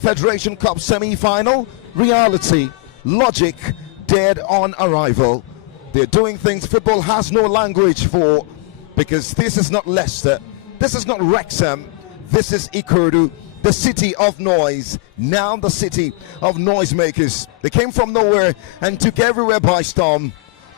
Federation Cup semi-final, reality, logic, dead on arrival. They're doing things football has no language for, because this is not Leicester, this is not Wrexham, this is IKORODU, the city of noise, now the city of noisemakers. They came from nowhere and took everywhere by storm.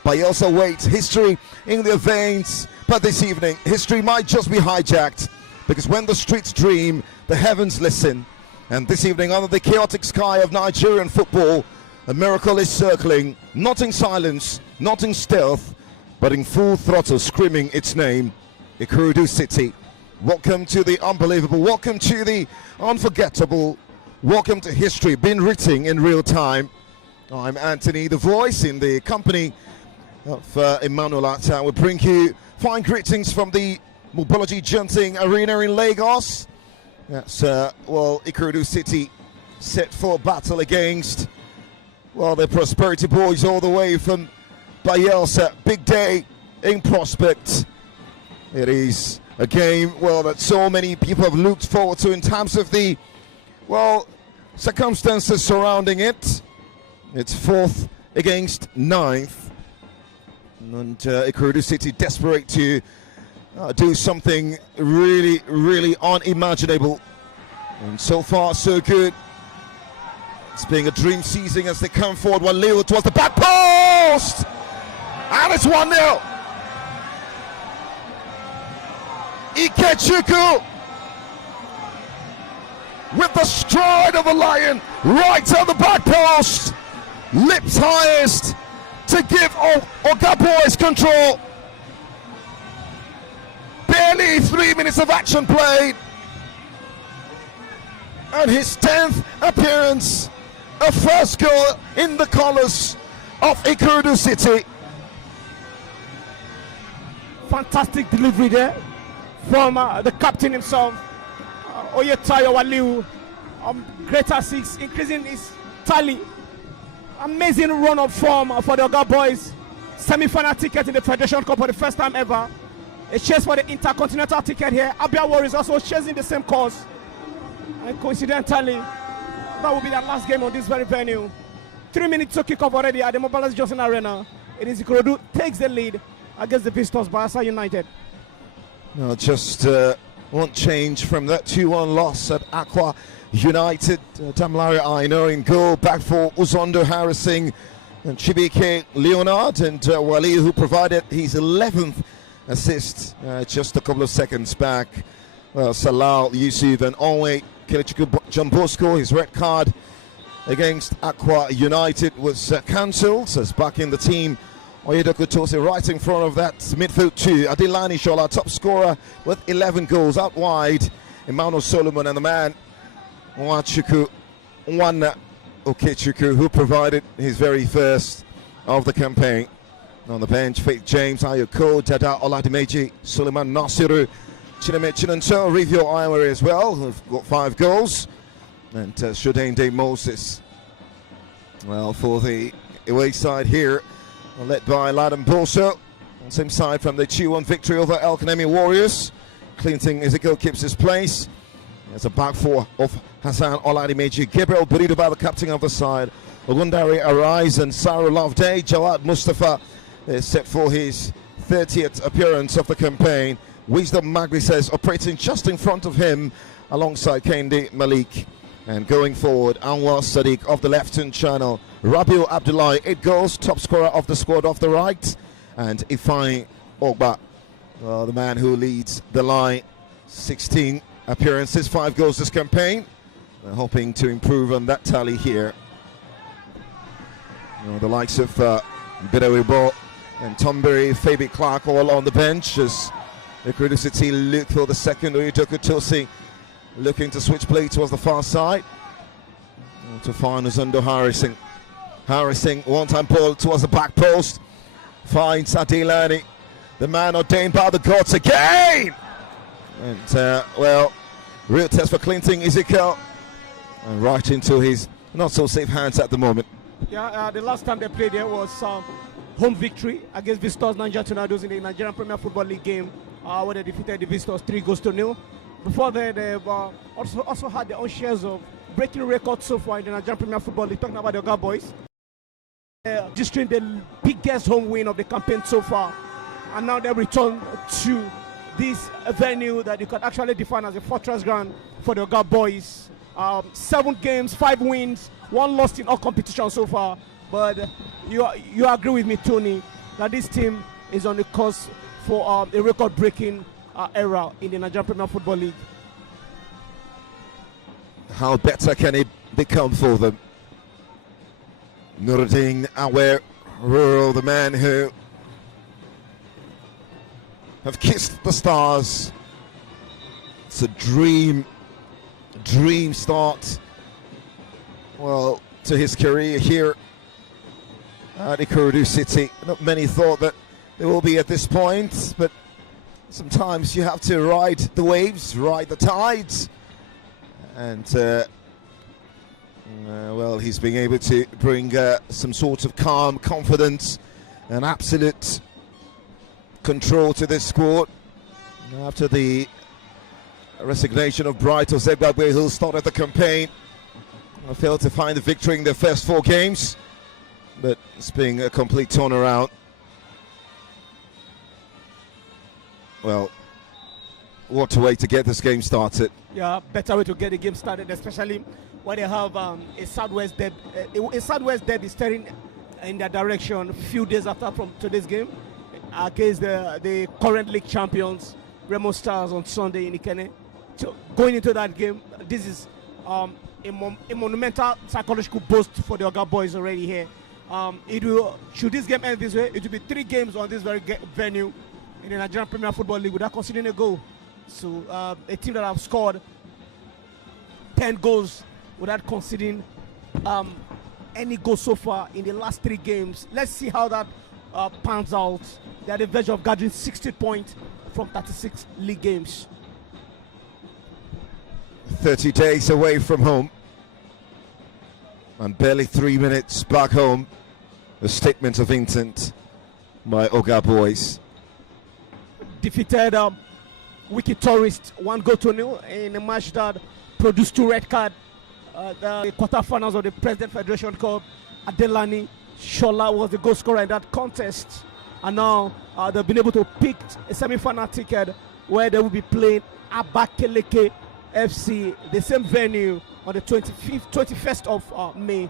BAYELSA waits, history in their veins, but this evening, history might just be hijacked, because when the streets dream, the heavens listen. And this evening, under the chaotic sky of Nigerian football, a miracle is circling, not in silence, not in stealth, but in full throttle, screaming its name, IKORODU City. Welcome to the unbelievable, welcome to the unforgettable, welcome to history being written in real time. I'm Anthony, the voice, in the company of Emmanuel Atta. We bring you fine greetings from the Mobology Junting Arena in Lagos. That's, IKORODU City set for battle against, the Prosperity Boys all the way from BAYELSA. Big day in prospect. It is a game, that so many people have looked forward to in terms of the, circumstances surrounding it. It's 4th against 9th. And IKORODU City desperate to do something really, really unimaginable. And so far, so good. It's being a dream season as they come forward. One Leo towards the back post! And it's 1-0. Ikechukwu with the stride of a lion right on the back post. Lips highest to give Oga Boys control. Barely 3 minutes of action played, and his 10th appearance, a first goal in the colours of IKORODU City. Fantastic delivery there from the captain himself, Oyetayo Waliu. Greater 6, increasing his tally. Amazing run of form for the Oga Boys. Semi-final ticket in the Federation Cup for the first time ever. A chase for the Intercontinental ticket here. Abia Warriors also chasing the same course. And coincidentally, that will be their last game on this very venue. 3 minutes to kick off already at the Mobology Junting Arena. It is IKORODU takes the lead against the visitors, BAYELSA United. No, just one change from that 2-1 loss at Aqua United. Damilare Aino in goal, back for Uzondo Harrison and Chibike Leonard, and Wali, who provided his 11th assist just a couple of seconds back. Salah Yusuf and Onwe Kelechukwu Jambosco, his red card against Aqua United was cancelled, as back in the team Oyedoku Tose right in front of that midfield two. Adelani Shola, top scorer with 11 goals. Out wide, Emmanuel Solomon, and the man Nwachukwu Nwana Okechukwu, who provided his very first of the campaign. On the bench, Faith James, Ayoko, Dada Oladimeji, Suleiman Nasiru, Chineme Chinonso, Rivio Iwari as well, who've got 5 goals. And Shudende Moses, for the away side here, led by Ladan Boso. On same side from the 2-1 victory over El Kanemi Warriors. Clinton Ezekiel keeps his place. There's a back four of Hassan Oladimeji, Gabriel Burido, the captain of the side, Ogundari Arise and Saru Loveday. Jawad Mustafa is set for his 30th appearance of the campaign. Wisdom Magri says operating just in front of him alongside Kendi Malik. And going forward, Anwar Sadiq of the left-hand channel. Rabiu Abdullahi, 8 goals, top scorer of the squad off the right. And Ifeanyi Ogba, the man who leads the line, 16 appearances, 5 goals this campaign. They're hoping to improve on that tally here. The likes of Bidawibo and Tombury, Fabi Clark all on the bench as IKORODU City look for the second. Oyedoku Tosi looking to switch play towards the far side to find Uzondo Harrison. Harrison, one-time ball towards the back post, finds Adelani, the man ordained by the gods again. And real test for Clinton Ezekiel, and right into his not so safe hands at the moment. The last time they played there was home victory against visitors Nigerian Tornadoes in the Nigerian Premier Football League game, where they defeated the visitors 3-0. Before that, they've also had their own shares of breaking records so far in the Nigerian Premier Football League. Talking about the Oga Boys. Registering the biggest home win of the campaign so far. And now they return to this venue that you can actually define as a fortress ground for the Oga Boys. 7 games, 5 wins, 1 loss in all competitions so far. But you agree with me, Tony, that this team is on the course for a record-breaking era in the Nigerian Premier Football League. How better can it become for them? Nuruddin Awer Rural, the man who have kissed the stars. It's a dream start, well, to his career here at IKORODU City. Not many thought that they will be at this point, but sometimes you have to ride the waves, ride the tides, and well, he's being able to bring some sort of calm, confidence, and absolute control to this squad. After the resignation of Bright Ozegbagbe, who started the campaign, failed to find the victory in their first 4 games, but it's been a complete turnaround. Well, what a way to get this game started. Yeah, better way to get the game started, especially when they have a Southwest derby staring in their direction a few days after from today's game against the current league champions, Remo Stars, on Sunday in Ikene. So going into that game, this is a monumental psychological boost for the Oga Boys already here. Should this game end this way, it will be 3 games on this very venue in the Nigerian Premier Football League without conceding a goal. So a team that have scored 10 goals without conceding any goal so far in the last 3 games. Let's see how that pans out. They're at the verge of gathering 60 points from 36 league games. 30 days away from home and barely 3 minutes back home. A statement of intent by Oga Boys. Defeated Wiki Tourist 1-0 in a match that produced 2 red cards. The quarterfinals of the President Federation Cup, Adelani Shola was the goal scorer in that contest, and now they've been able to pick a semi-final ticket where they will be playing Abakaliki FC, the same venue, on the 21st of May,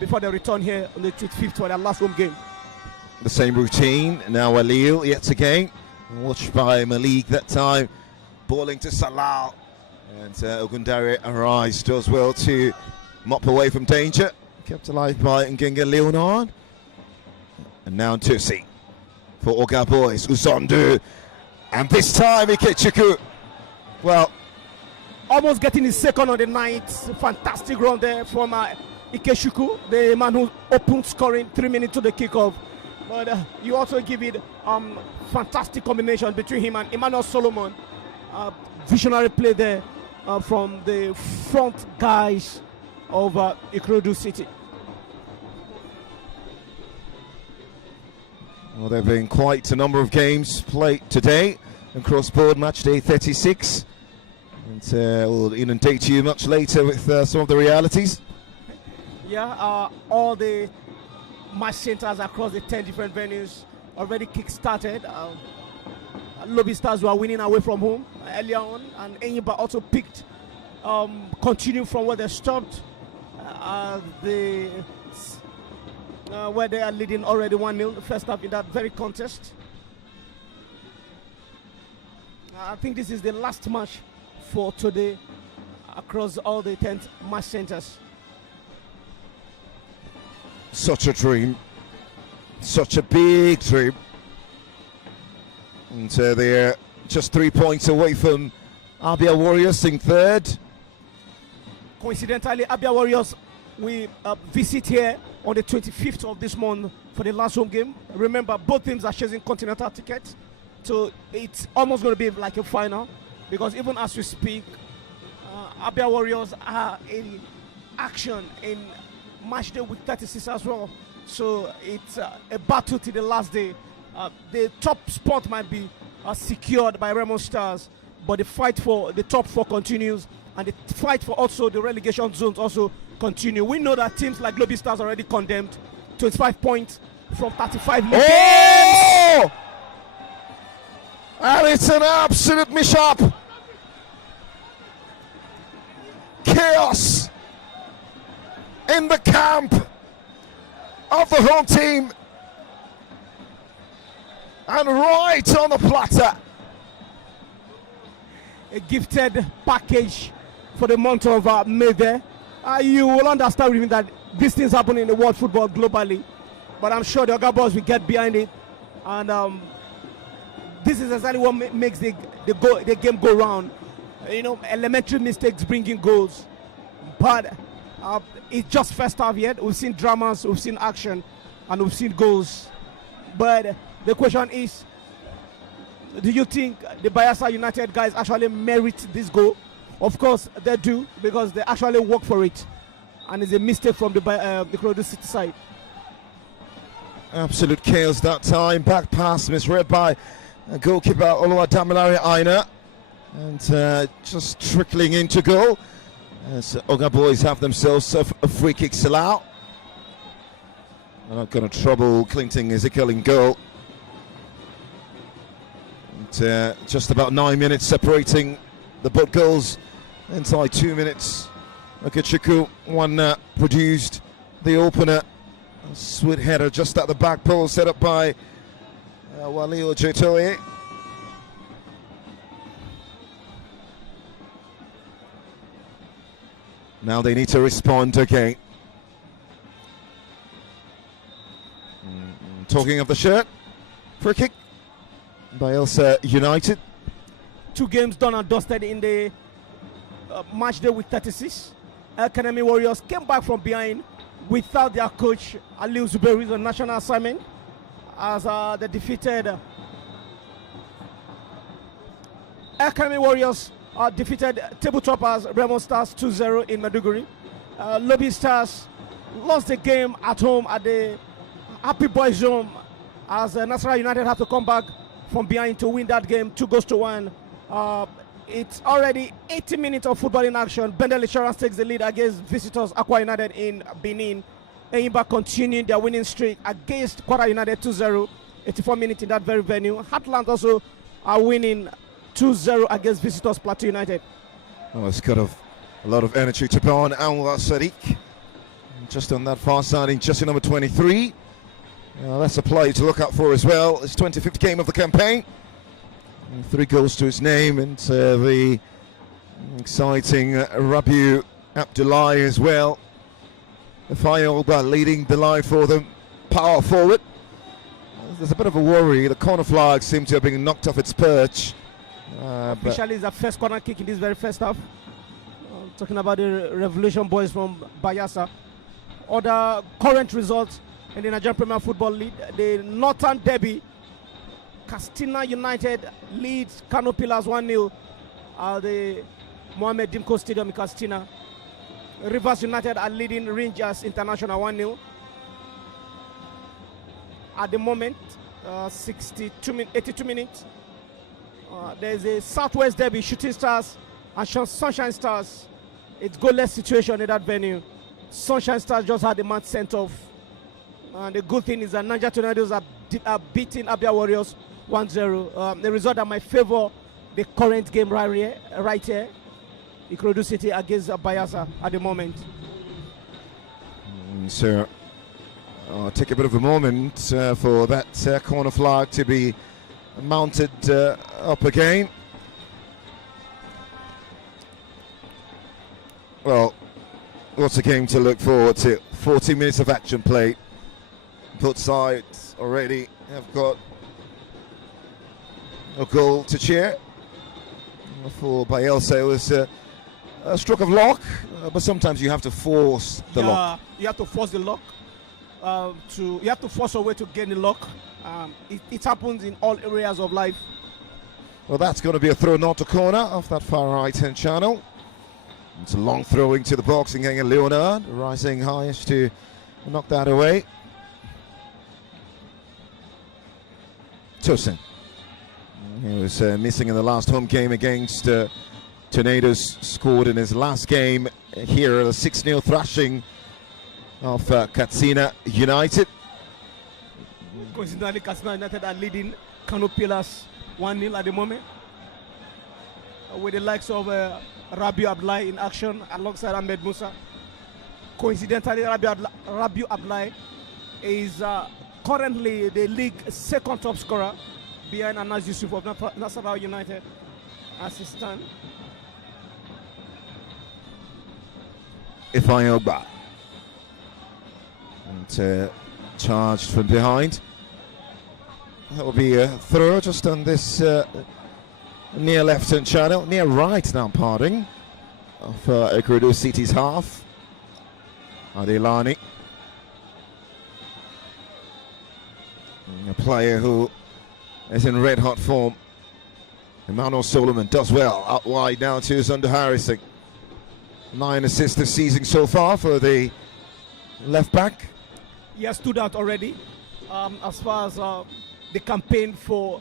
before they return here on the 25th for their last home game. The same routine, now Alil yet again, watched by Malik that time, balling to Salah, and Ogundare Arise does well to mop away from danger, kept alive by Ngenga Leonard, and now Tusi for Oga Boys, Uzondu, and this time Ikechukwu, well, almost getting his second on the night. Fantastic run there from Ikechukwu, the man who opened scoring 3 minutes to the kickoff. But you also give it fantastic combination between him and Emmanuel Solomon. Visionary play there from the front guys of IKORODU City. Well, there have been quite a number of games played today across board, match day 36. And we'll inundate you much later with some of the realities. Yeah, all the match centers across the 10 different venues already kick-started. Lobby Stars were winning away from home earlier on, and Enyimba also picked, continue from where they stopped. Where they are leading already 1-0 the first half in that very contest. I think this is the last match for today across all the 10 match centers. Such a dream, such a big dream. And they're just 3 points away from Abia Warriors in third. Coincidentally, Abia Warriors we visit here on the 25th of this month for the last home game. Remember, both teams are chasing continental tickets, so it's almost going to be like a final, because even as we speak, Abia Warriors are in action in match day week 36 as well. So it's a battle to the last day. The top spot might be secured by Remo Stars, but the fight for the top 4 continues and the fight for also the relegation zones also continue. We know that teams like Lobby Stars already condemned 25 points from 35 league games. And it's an absolute mishap. Chaos in the camp of the home team. And right on the platter. A gifted package for the month of May there. You will understand with me that these things happen in the world football globally. But I'm sure the other boys will get behind it. And this is exactly what makes the game go round. You know, elementary mistakes bringing goals. But it's just first half yet. We've seen dramas, we've seen action, and we've seen goals. But the question is, do you think the Bayelsa United guys actually merit this goal? Of course they do, because they actually work for it. And it's a mistake from the IKORODU City side. Absolute chaos that time. Back pass misread by goalkeeper Oluwadamilare Aina. And just trickling into goal. As Oga boys have themselves a free kick allow. They're not going to trouble Clinton Ezekiel in goal. And, just about 9 minutes separating the both goals. Inside 2 minutes. Okechukwu, one produced the opener. A sweet header just at the back post, set up by Wale Ojetoye. Now they need to respond again. Talking of the shirt, free kick by Bayelsa United. 2 games done and dusted in the match day with 36. Academy Warriors came back from behind without their coach Aliu Zuberi on national assignment, as they defeated Academy Warriors defeated table toppers Remo Stars 2-0 in Maiduguri. Lobby Stars lost the game at home at the Happy Boys Home, as Nasarawa United have to come back from behind to win that game 2-1. It's already 80 minutes of football in action. Bendel Insurance takes the lead against visitors Akwa United in Benin. Enyimba continuing their winning streak against Kwara United 2-0. 84 minutes in that very venue. Heartland also are winning 2-0 against visitors Plateau United. Oh, it's got a lot of energy to put on. Anwar Sadiq just on that far side in jersey number 23. That's a player to look out for as well. It's 25th game of the campaign. 3 goals to his name, and the exciting Rabiu Abdullahi as well. The Fayoba leading the line for them. Power forward. There's a bit of a worry. The corner flag seems to have been knocked off its perch. Officially, it's the first corner kick in this very first half. Talking about the Revolution boys from Bayelsa. Other current results in the Nigerian Premier Football League. The Northern Derby. Castina United leads Kano Pillars 1-0 at the Mohammed Dimko Stadium in Castina. Rivers United are leading Rangers International 1-0. At the moment, 82 minutes. There's a Southwest Derby, Shooting Stars and Sunshine Stars. It's goalless situation in that venue. Sunshine Stars just had the match sent off. And the good thing is that Niger Tornadoes are beating Abia Warriors 1-0. The result that might favor the current game right here. IKORODU City against Bayelsa at the moment. So I'll take a bit of a moment for that corner flag to be mounted up again. Well, what's a game to look forward to? 40 minutes of action played. Both sides already have got a goal to cheer. For Bayelsa, it was a stroke of luck, but sometimes you have to force the luck. You have to force the luck. You have to force a way to gain the luck. It happens in all areas of life. Well, that's going to be a throw not to corner off that far right-hand channel. It's a long throw into the box, and getting Leonard rising highest to knock that away. Tosin. He was missing in the last home game against Tornadoes scored in his last game here, a 6-0 thrashing of Katsina United. Coincidentally, Katsina United are leading Kano Pillars 1-0 at the moment, with the likes of Rabiu Abdullahi in action alongside Ahmed Musa. Coincidentally, Rabiu Abdullahi is currently the league second top scorer behind Anas Yusuf of Nasarawa United as it stands. Ifeanyi and charged from behind. That will be a throw just on this near left-hand channel, near right now, pardon, of IKORODU City's half. Adelani, a player who is in red-hot form. Emmanuel Solomon does well out wide now to Uzondo Harrison. 9 assists this season so far for the left back. He has stood out already as far as the campaign for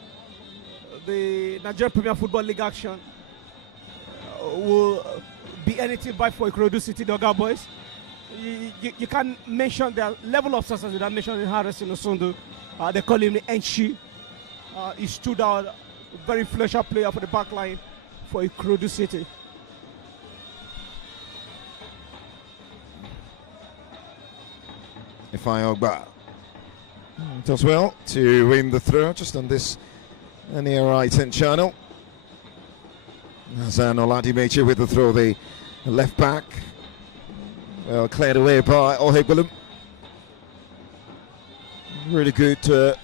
the Nigerian Premier Football League action will be anything but for IKORODU City, the Oga boys. You can mention their level of success without mentioning Harrison Uzondo. They call him the Enchi. He stood out, very flash-up player for the back line for IKORODU City. Ifeanyi does well to win the throw just on this near right-hand channel. Hassan Oladimeji with the throw, the left back. Well, cleared away by Ohegwilum. Really good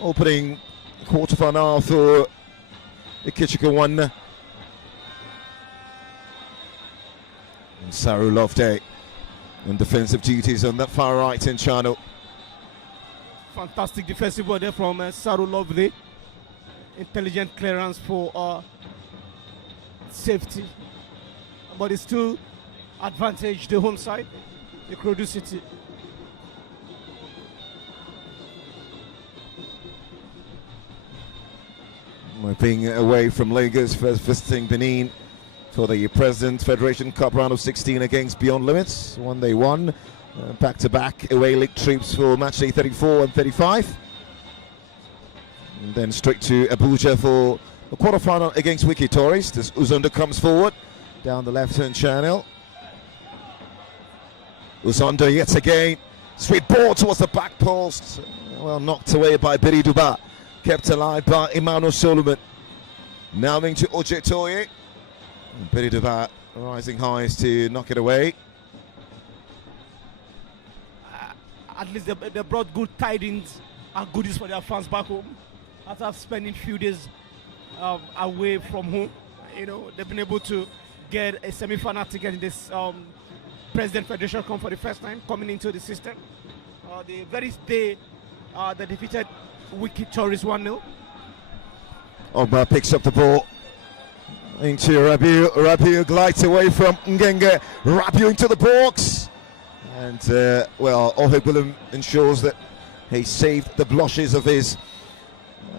opening quarter-final for the Kichika one. And Saru Loveday on defensive duties on that far right-hand channel. Fantastic defensive work there from Saru Loveday. Intelligent clearance for safety. But it's still advantage the home side, the IKORODU City. We're being away from Lagos, first visiting Benin for the President Federation Cup round of 16 against Beyond Limits. One they won. Back-to-back away league trips for match day 34 and 35. And then straight to Abuja for the quarterfinal against Wiki Tourist as Uzondo comes forward down the left-hand channel. Uzondo yet again. Straight ball towards the back post. Well, knocked away by Biri Duba. Kept alive by Emmanuel Solomon. Now moving to Oje Toye. Biri Duba rising highs to knock it away. At least they brought good tidings and goodies for their fans back home. After spending few days away from home, you know, they've been able to get a semi-final ticket in this President Federation Cup for the first time coming into the system. The very day they defeated Wiki Tourist 1-0. Ogba picks up the ball into Rabiu. Rabiu glides away from Ngenge. Rabiu into the box. And, well, Ohegwilum ensures that he saved the blushes of his,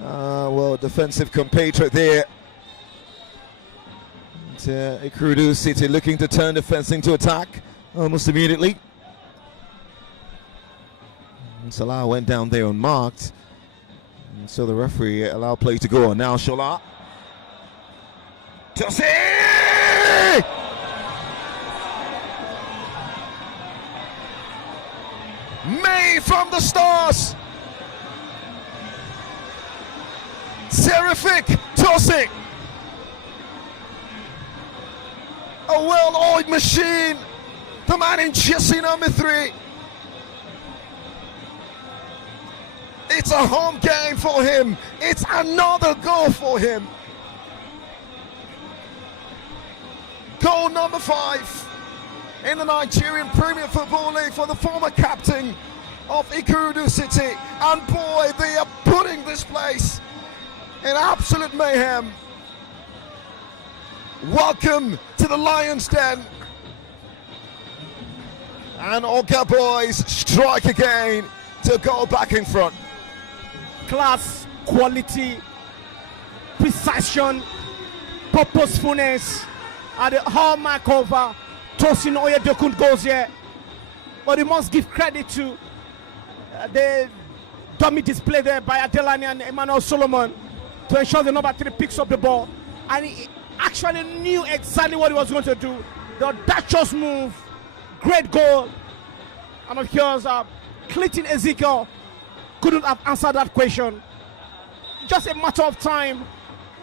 well, defensive compatriot there. And IKORODU City looking to turn defense into attack almost immediately. And Salah went down there unmarked. And so the referee allowed play to go on. Now Shola. Tosi! May from the stars. Terrific tossing. A well-oiled machine. The man in jersey number 3. It's a home game for him. It's another goal for him. Goal number 5 in the Nigerian Premier Football League for the former captain of IKORODU City. And boy, they are putting this place in absolute mayhem. Welcome to the Lions Den. And Oga boys strike again to go back in front. Class, quality, precision, purposefulness, are the hallmark of Tosin Oyedokun goals here. But you must give credit to the dummy display there by Adelani and Emmanuel Solomon to ensure the number 3 picks up the ball. And he actually knew exactly what he was going to do. The audacious move, great goal. And of course, Clinton Ezekiel couldn't have answered that question. Just a matter of time.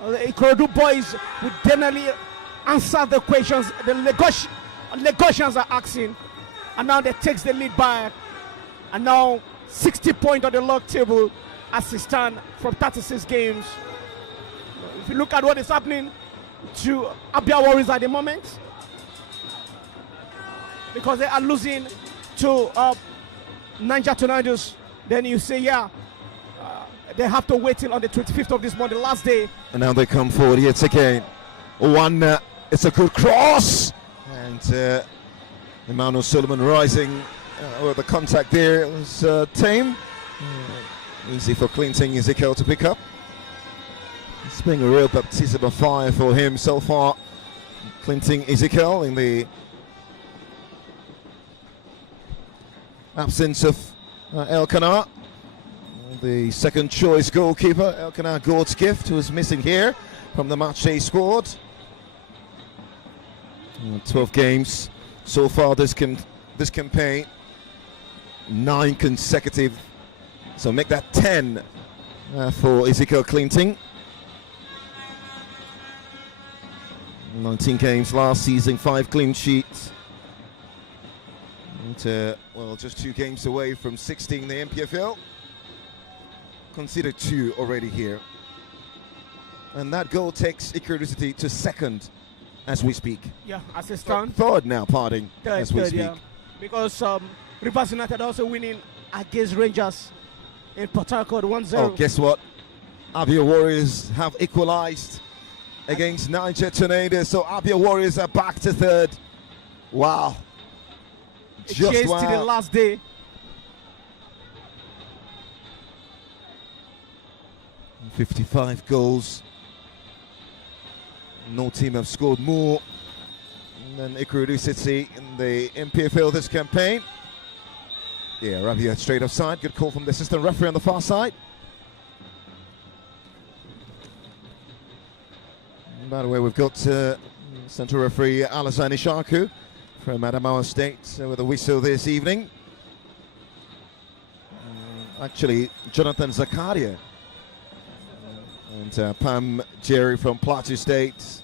The IKORODU boys would definitely answer the questions the Lagosians are asking. And now they takes the lead back. And now 60 points on the log table as they stand from 36 games. If you look at what is happening to Abia Warriors at the moment, because they are losing to Niger Tornadoes, then you say, yeah, they have to wait till on the 25th of this month, the last day. And now they come forward yet again. It's a good cross. And Emmanuel Solomon rising. The contact there was tame. Easy for Clinton Ezekiel to pick up. It's been a real baptism of fire for him so far. Clinton Ezekiel in the absence of Elkanah, the second choice goalkeeper. Elkanah Gord's gift, who is missing here from the matchday squad. 12 games so far this campaign, 9 consecutive, so make that 10 for Ezekiel Clinton. 19 games last season, 5 clean sheets. And, well, just 2 games away from 16 in the NPFL. Considered 2 already here. And that goal takes IKORODU City to second as we speak. Yeah, as it stands. Third now, pardon, as we speak. Yeah. Because Rivers United also winning against Rangers in Port Harcourt 1-0. Oh, guess what? Abia Warriors have equalized against Niger Tornadoes. So Abia Warriors are back to third. Wow. Just wow. To the last day. $55 goals. No team have scored more than IKORODU City in the NPFL this campaign. Yeah, Rabia straight offside. Good call from the assistant referee on the far side. By the way, we've got central referee Alassane Ishaku from Adamawa State with a whistle this evening. Actually, Jonathan Zakaria and Pam Jerry from Plateau State.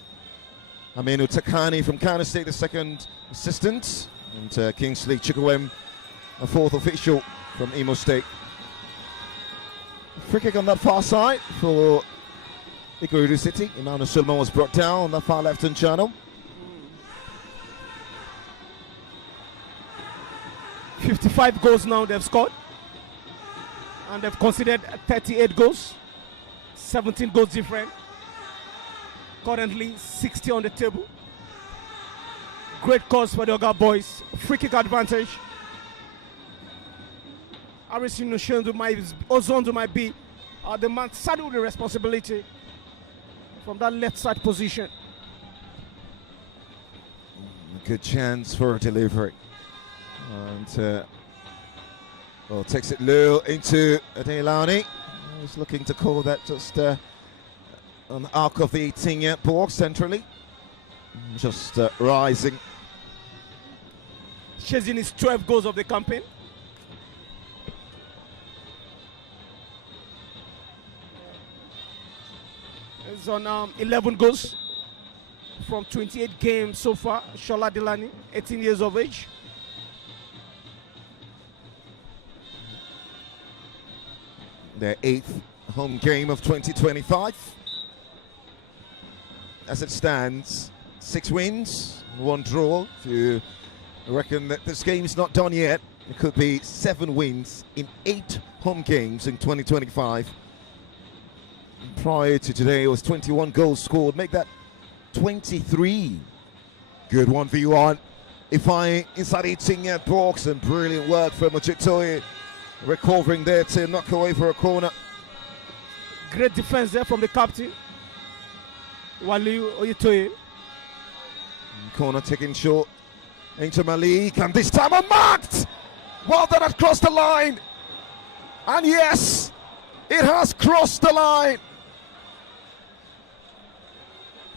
Aminu Takani from Kano State, the second assistant. And Kingsley Chukwuem, a fourth official from Imo State. Free kick on that far side for IKORODU City. Emmanuel Solomon was brought down on that far left-hand channel. 55 goals now they've scored. And they've conceded 38 goals. 17 goals different. Currently 60 on the table. Great cause for the Oga boys. Free kick advantage. Arisin Ozondo might be the man saddled with the responsibility from that left side position. Good chance for a delivery. And well, takes it low into Adelani. He's looking to call that just on the arc of the 18-yard box centrally. Just rising. Chasing his 12 goals of the campaign. He's on 11 goals from 28 games so far. Shola Delani, 18 years of age. Their 8th home game of 2025. As it stands, 6 wins, 1 draw. To reckon that this game's not done yet. It could be 7 wins in 8 home games in 2025. And prior to today, it was 21 goals scored. Make that 23. Good 1v1. If I inside 18-yard box, and brilliant work from Ochitoye. Recovering there to knock away for a corner. Great defense there from the captain, Waliu Oyetoye. Corner taken short into Malik, and this time unmarked. Well, that had crossed the line, and yes, it has crossed the line.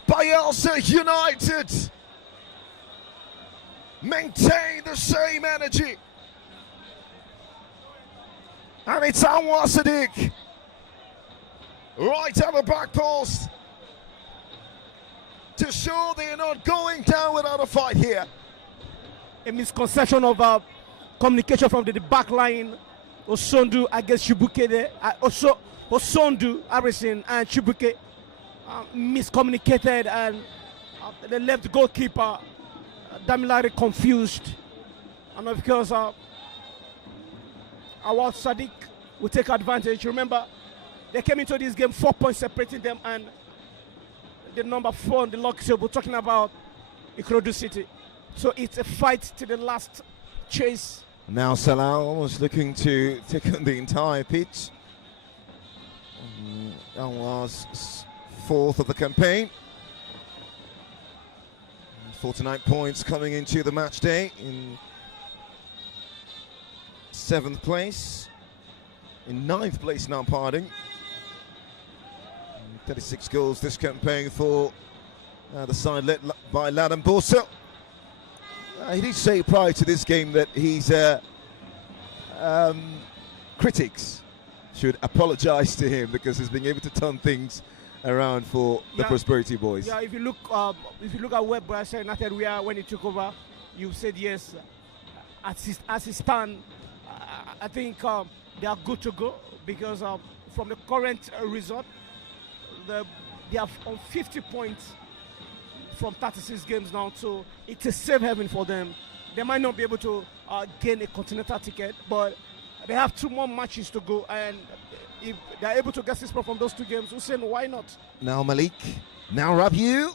BAYELSA United maintain the same energy, and it's Anwar Sadiq right at the back post to show they're not going down without a fight here. A misconception of communication from the back line. Osondu against Chibuke there. Osondu, Harrison, and Chibuke miscommunicated, and the left goalkeeper, Damilare, confused. And of course, our Sadiq will take advantage. Remember, they came into this game 4 points separating them, and the number 4 on the log table, talking about IKORODU City. So it's a fight to the last chase. Now Salah almost looking to take on the entire pitch. That was 4th of the campaign. 49 points coming into the match day in 7th place. In 9th place now, pardon. 36 goals this campaign for the side led by Ladan Bosa. He did say prior to this game that his critics should apologize to him because he's been able to turn things around for the Prosperity Boys. Yeah, if you look at where BAYELSA United were when he took over, you said yes. As he stand, I think they are good to go because from the current result, they have on 50 points from 36 games now, so it's a safe haven for them. They might not be able to gain a continental ticket, but they have 2 more matches to go, and if they're able to get 6 points from those 2 games, Hussein, why not? Now Malik, now Rabiu.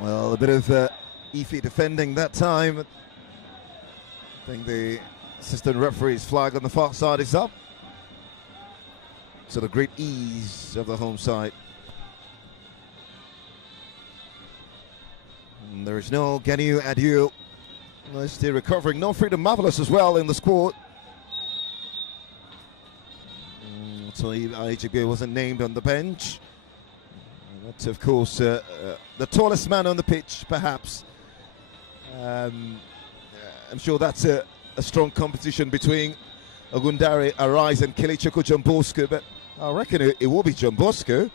Well, a bit of Ife defending that time. I think the assistant referee's flag on the far side is up. So the great ease of the home side. And there is no Ganu Adieu. Still recovering. No Freedom Marvelous as well in the squad. So IJB wasn't named on the bench. That's of course the tallest man on the pitch, perhaps. I'm sure that's a strong competition between Ogundare Arise and Kilichoko John Bosco, but I reckon it will be John Bosco.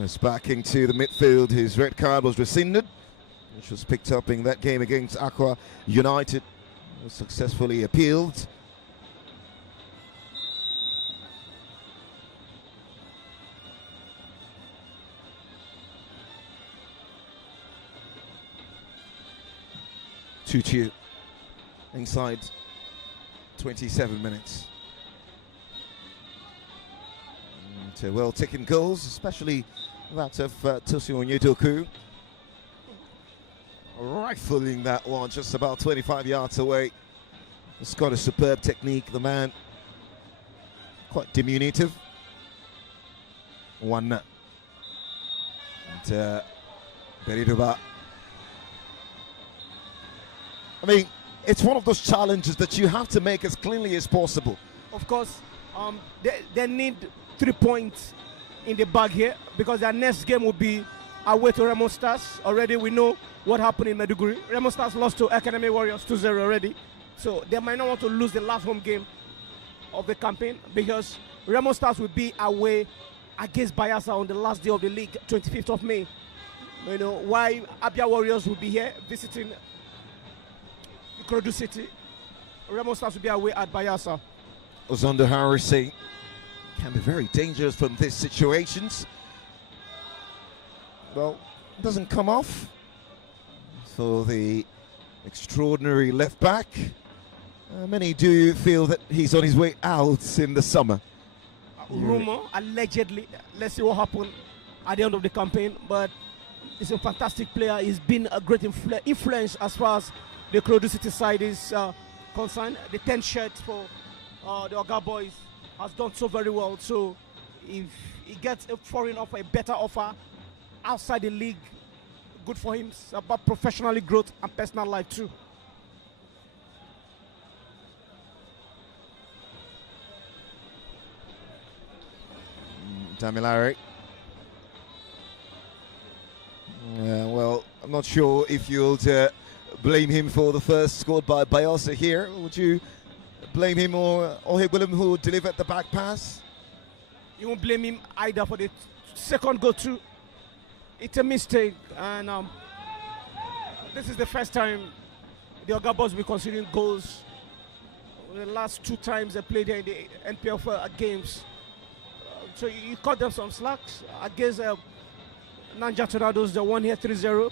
It's back into the midfield. His red card was rescinded, which was picked up in that game against Aqua United. Successfully appealed. Tutu inside 27 minutes. And, well taken goals, especially that of Tosi Onyedoku. Rifling that one just about 25 yards away. He's got a superb technique, the man. Quite diminutive. 1-0. And Beriduba. I mean, it's one of those challenges that you have to make as cleanly as possible. Of course, they need 3 points in the bag here because their next game will be away to Remo Stars. Already we know what happened in Maiduguri. Remo Stars lost to Academy Warriors 2-0 already. So they might not want to lose the last home game of the campaign because Remo Stars will be away against BAYELSA on the last day of the league, 25th of May. You know, why Abia Warriors will be here visiting IKORODU City. Remo Stars will be away at BAYELSA. Ozondo Harrison can be very dangerous from these situations. Well, it doesn't come off for the extraordinary left back. Many do feel that he's on his way out in the summer. Rumor, allegedly. Let's see what happens at the end of the campaign. But he's a fantastic player. He's been a great influence as far as the IKORODU City side is concerned. The 10 shirt for the Oga Boys has done so very well. So if he gets a foreign offer, a better offer outside the league, good for him. It's about professional growth and personal life too. Damilare. Well, I'm not sure if you'll blame him for the first scored by BAYELSA here. Would you blame him or William who delivered the back pass? You won't blame him either for the second goal too. It's a mistake, and this is the first time the Oga Boys will be considering goals. The last 2 times they played here in the NPFL games. So you cut them some slacks. Against Niger Tornadoes, they won here 3-0.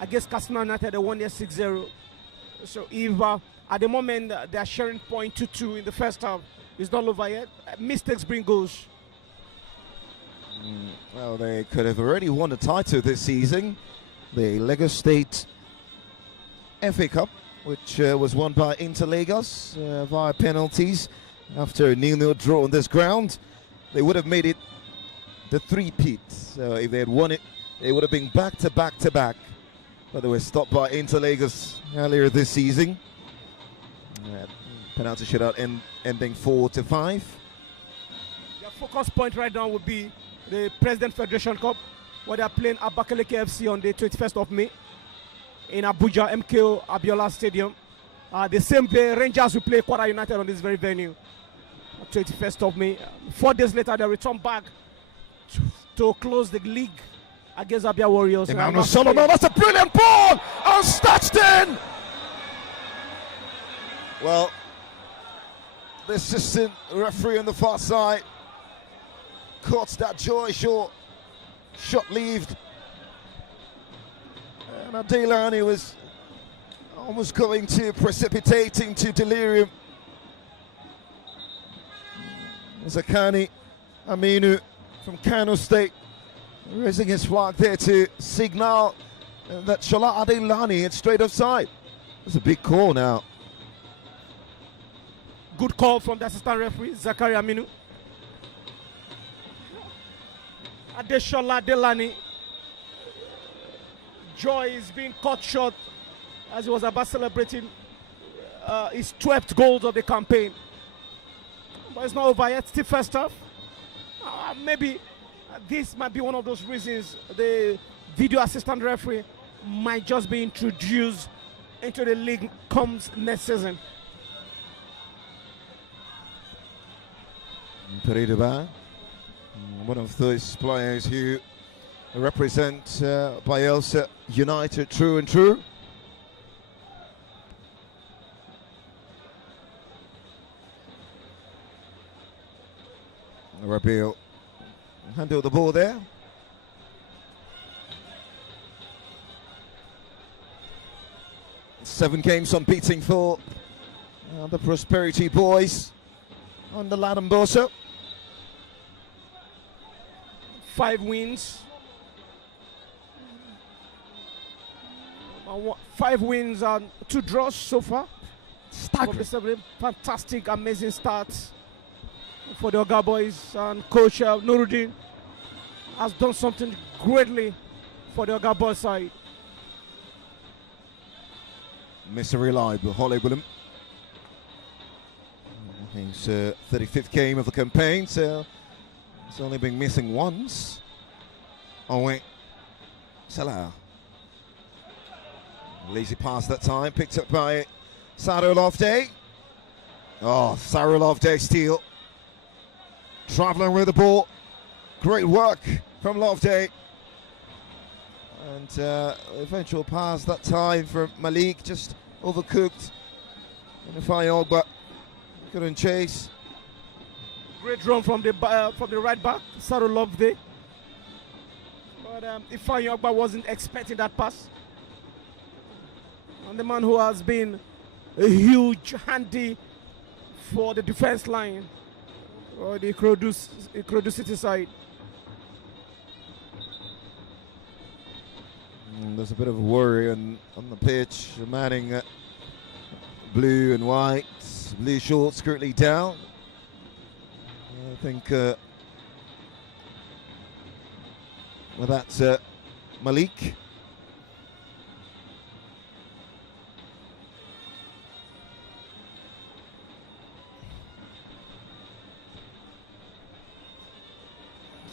Against Katsina United, they won here 6-0. So if at the moment they are sharing 0.22 in the first half, it's not over yet. Mistakes bring goals. Well, they could have already won the title this season. The Lagos State FA Cup, which was won by Inter Lagos via penalties after a 0-0 draw on this ground. They would have made it the three-peat. So if they had won it, they would have been back-to-back-to-back. But they were stopped by Inter Lagos earlier this season. Penalty shootout ending 4-5. Their focus point right now would be the President Federation Cup, where they are playing Abakaliki FC on the 21st of May in Abuja, MKO Abiola Stadium. The same day, Rangers will play Kwara United on this very venue, 21st of May. 4 days later, they return back to close the league against Abia Warriors. Emmanuel Solomon, that's a brilliant ball! Untouched in! Well, the assistant referee on the far side caught that Joy short, short-lived. And Adelani was almost going to precipitating to delirium. Zakani Aminu from Kano State raising his flag there to signal that Shola Adelani hit straight offside. That's a big call now. Good call from the assistant referee, Zakari Aminu. Adeshola Adelani. Joy is being cut short as he was about celebrating his 12th goal of the campaign. But it's not over yet, still first half. Maybe this might be one of those reasons the video assistant referee might just be introduced into the league comes next season. Pereira, one of those players who represent BAYELSA United true and true. Rabiel handle the ball there. Seven games unbeaten for the Prosperity Boys under Ladon Bosa. 5 wins. 5 wins and 2 draws so far. Fantastic, amazing start for the Oga Boys, and Coach Nuruddin has done something greatly for the Oga Boys side. Mr. Reliable, Holly Willem. His 35th game of the campaign, so he's only been missing once. Oh wait, Salah. Lazy pass that time, picked up by Saro Lofte. Oh, Saro Lofte steal. Traveling with the ball. Great work from Lofte. And eventual pass that time from Malik, just overcooked. And Ifeanyi Ogba couldn't chase. Great run from the right back, Saro Lofte. But Ifeanyi Ogba wasn't expecting that pass. And the man who has been a huge handy for the defense line, or the IKORODU City side. There's a bit of a worry on the pitch. Manning blue and white, blue shorts currently down. I think well, that's Malik.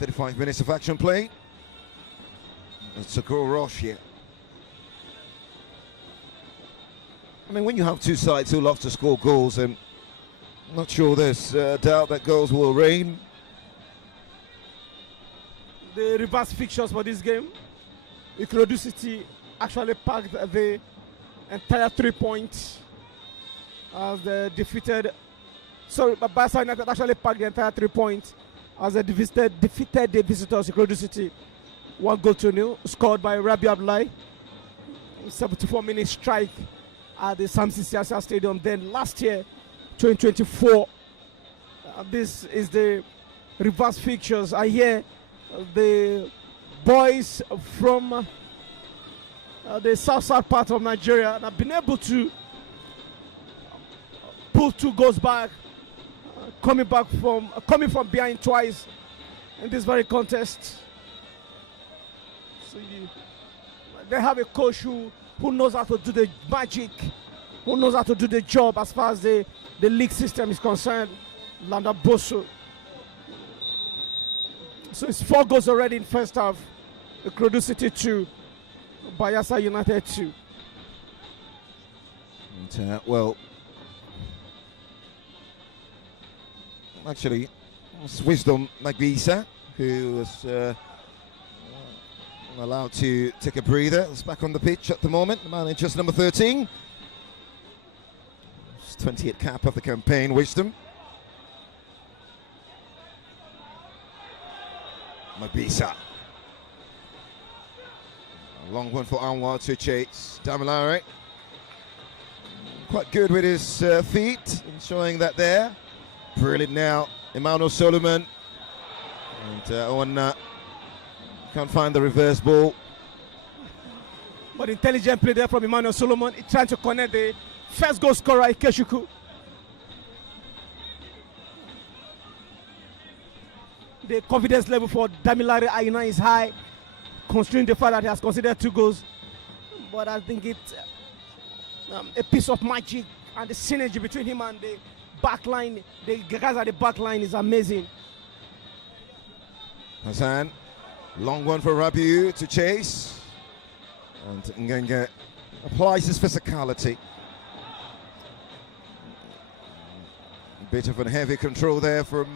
35 minutes of action play. It's a goal rush here. I mean, when you have two sides who love to score goals, I'm not sure there's doubt that goals will rain. The reverse fixtures for this game, IKORODU City actually packed the entire 3 points as they defeated. Sorry, but BAYELSA United actually packed the entire 3 points as they defeated the visitors, IKORODU City. 1-0 scored by Rabi Abdullahi. 74-minute strike at the Samson Siasa Stadium. Then last year, 2024, this is the reverse fixtures. I hear the boys from the south part of Nigeria have been able to pull 2 goals back, coming from behind twice in this very contest. So they have a coach who knows how to do the magic, who knows how to do the job as far as the league system is concerned. Landa Bosso. So it's 4 goals already in first half. IKORODU City 2, BAYELSA United 2. And, well, actually, it's Wisdom Magbisa who was allowed to take a breather. It's back on the pitch at the moment. The manager's number 13. It's 20th cap of the campaign, Wisdom. Magbisa. A long one for Anwar to chase. Damilare. Quite good with his feet, showing that there. Brilliant now. Emmanuel Solomon. And can't find the reverse ball. But intelligent play there from Emmanuel Solomon. He's trying to connect the first goal scorer, Ikechukwu. The confidence level for Damilare Aina is high, considering the fact that he has considered 2 goals. But I think it's a piece of magic, and the synergy between him and the back line, the guys at the back line, is amazing. Hassan, long one for Rabiu to chase. And Ngenge applies his physicality. A bit of a heavy control there from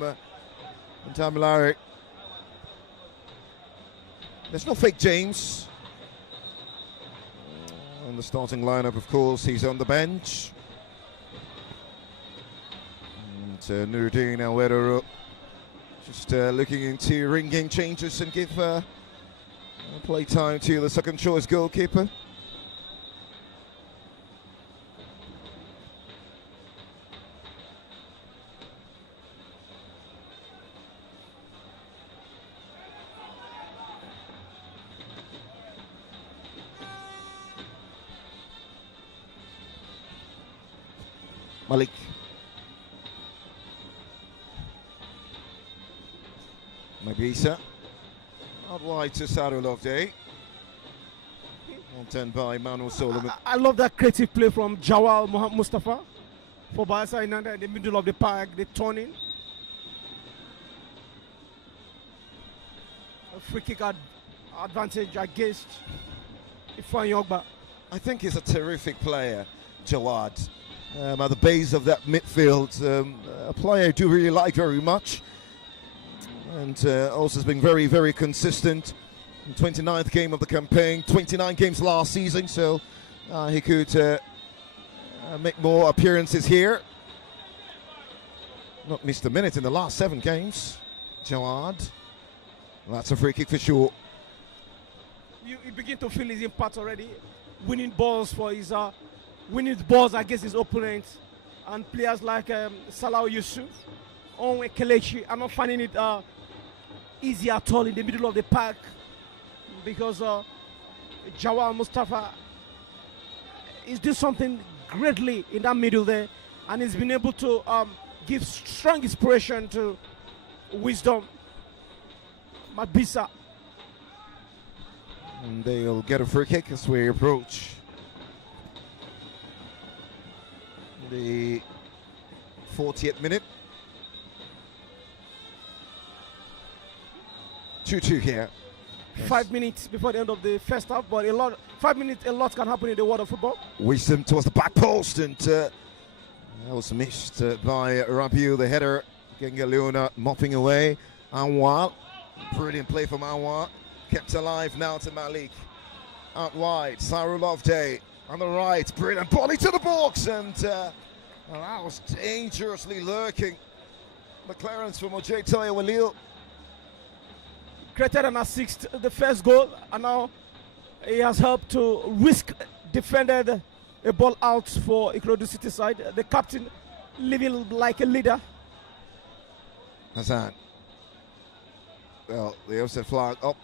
Damilare. There's no fake James on the starting lineup, of course. He's on the bench. And Nuruddin Awedoro just looking into ringing changes and give play time to the second choice goalkeeper. Malik. Magbisa. Out wide to Saru Loveday. On 10 by Manuel Solomon. I love that creative play from Jawal Mustafa for BAYELSA United in the middle of the park, the turning. A free kick advantage against Ifan Yogba. I think he's a terrific player, Jawad. At the base of that midfield, a player I do really like very much. And also has been very, very consistent. 29th game of the campaign, 29 games last season, so he could make more appearances here. Not missed a minute in the last 7 games. Jawad. That's a free kick for sure. You begin to feel his impact already. Winning balls for his winning balls against his opponents, and players like Salah Yusuf, Onwe Kelechi are not finding it easy at all in the middle of the park, because Jawal Mustafa is doing something greatly in that middle there, and he's been able to give strong inspiration to Wisdom Magbisa. And they'll get a free kick as we approach the 40th minute. 2-2 here. 5 minutes before the end of the first half, but 5 minutes, a lot can happen in the world of football. Wisdom towards the back post, and that was missed by Rabiu, the header. Genga mopping away. Anwar, brilliant play from Anwar. Kept alive now to Malik. Out wide, Cyril Loveday on the right. Brilliant volley to the box, and that was dangerously lurking. The clearance from Ojetoye Walil. Created an assist, the first goal, and now he has helped to risk defended a ball out for IKORODU City side. The captain living like a leader. Hassan. Well, the offside flag up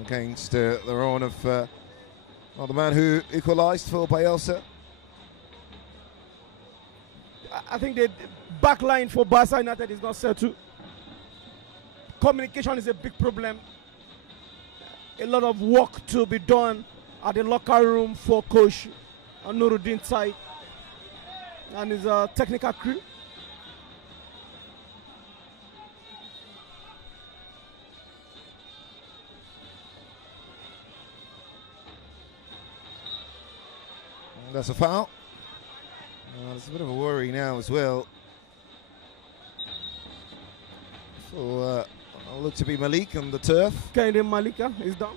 against the own of the man who equalised for BAYELSA. I think the back line for Bayelsa United is not settled. Communication is a big problem. A lot of work to be done at the locker room for coach Nuruddin side and his technical crew. That's a foul. There's a bit of a worry now as well. So look to be Malik on the turf. Kennedy Malika is down.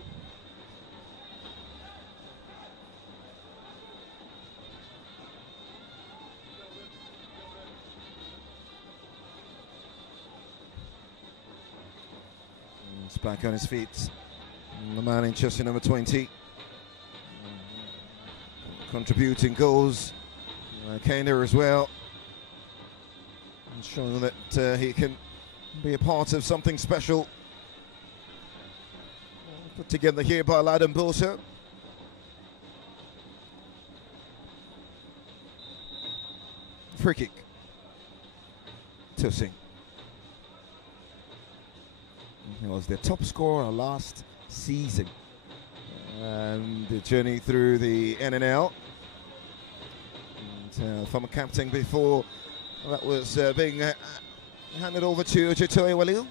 He's back on his feet. The man in jersey number 20. Contributing goals. Kainer as well. And showing that he can be a part of something special. Put together here by Laden Bosa. Free kick. Tossing. He was their top scorer last season. And the journey through the NNL. And former captain before that was being handed over to Ojetoye Walil.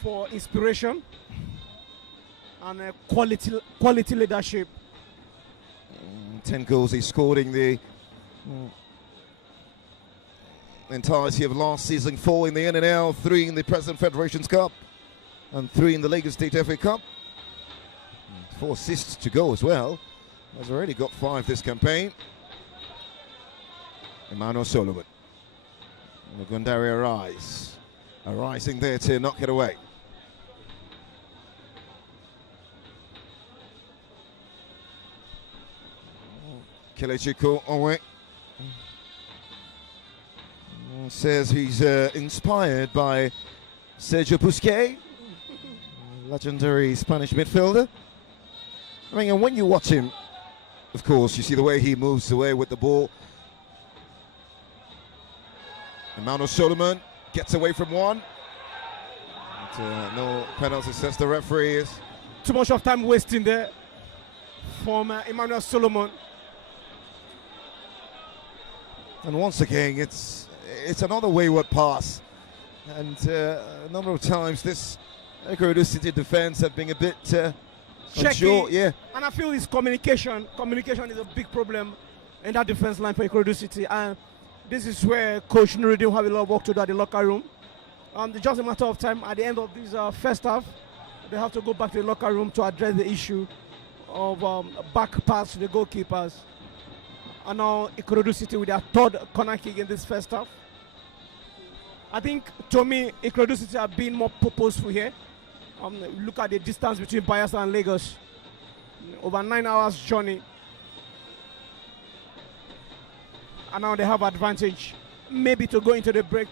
For inspiration and quality leadership. 10 goals he scored in the entirety of last season, 4 in the NNL, 3 in the President Federations Cup, and 3 in the Lagos State FA Cup. 4 assists to go as well. Has already got 5 this campaign. Emmanuel Solomon. Gundari Arise. Arising there to knock it away. Kelechiko Owe says he's inspired by Sergio Busquets, legendary Spanish midfielder. I mean, and when you watch him, of course, you see the way he moves away with the ball. Emmanuel Solomon gets away from one. But, no penalty, says the referee. Is too much of time wasting there from Emmanuel Solomon. And once again, it's another wayward pass. And a number of times this IKORODU City defense have been a bit unsure. Yeah. And I feel his communication is a big problem in that defense line for IKORODU City. And this is where Coach Nuruddin will have a lot of work to do at the locker room. It's just a matter of time. At the end of this first half, they have to go back to the locker room to address the issue of back pass to the goalkeepers. And now IKORODU City with their 3rd corner kick in this first half. I think, to me, IKORODU City have been more purposeful here. Look at the distance between Bayelsa and Lagos. Over 9 hours journey. And now they have advantage, maybe to go into the break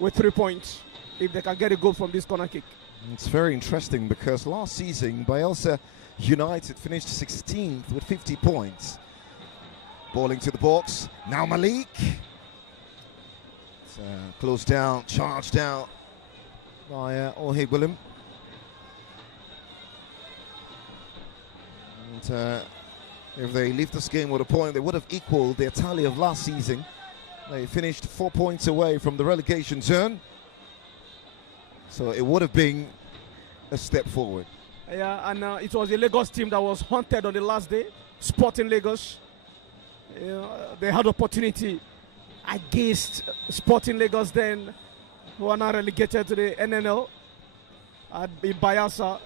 with 3 points if they can get a goal from this corner kick. It's very interesting because last season, Bayelsa United finished 16th with 50 points. Balling to the box. Now Malik. It's closed down, charged out by Ohe Willem. And if they leave this game with a point, they would have equaled their tally of last season. They finished 4 points away from the relegation zone. So it would have been a step forward. Yeah, and it was a Lagos team that was haunted on the last day. Sporting Lagos. They had opportunity against Sporting Lagos then, who are now relegated to the NNL at BAYELSA.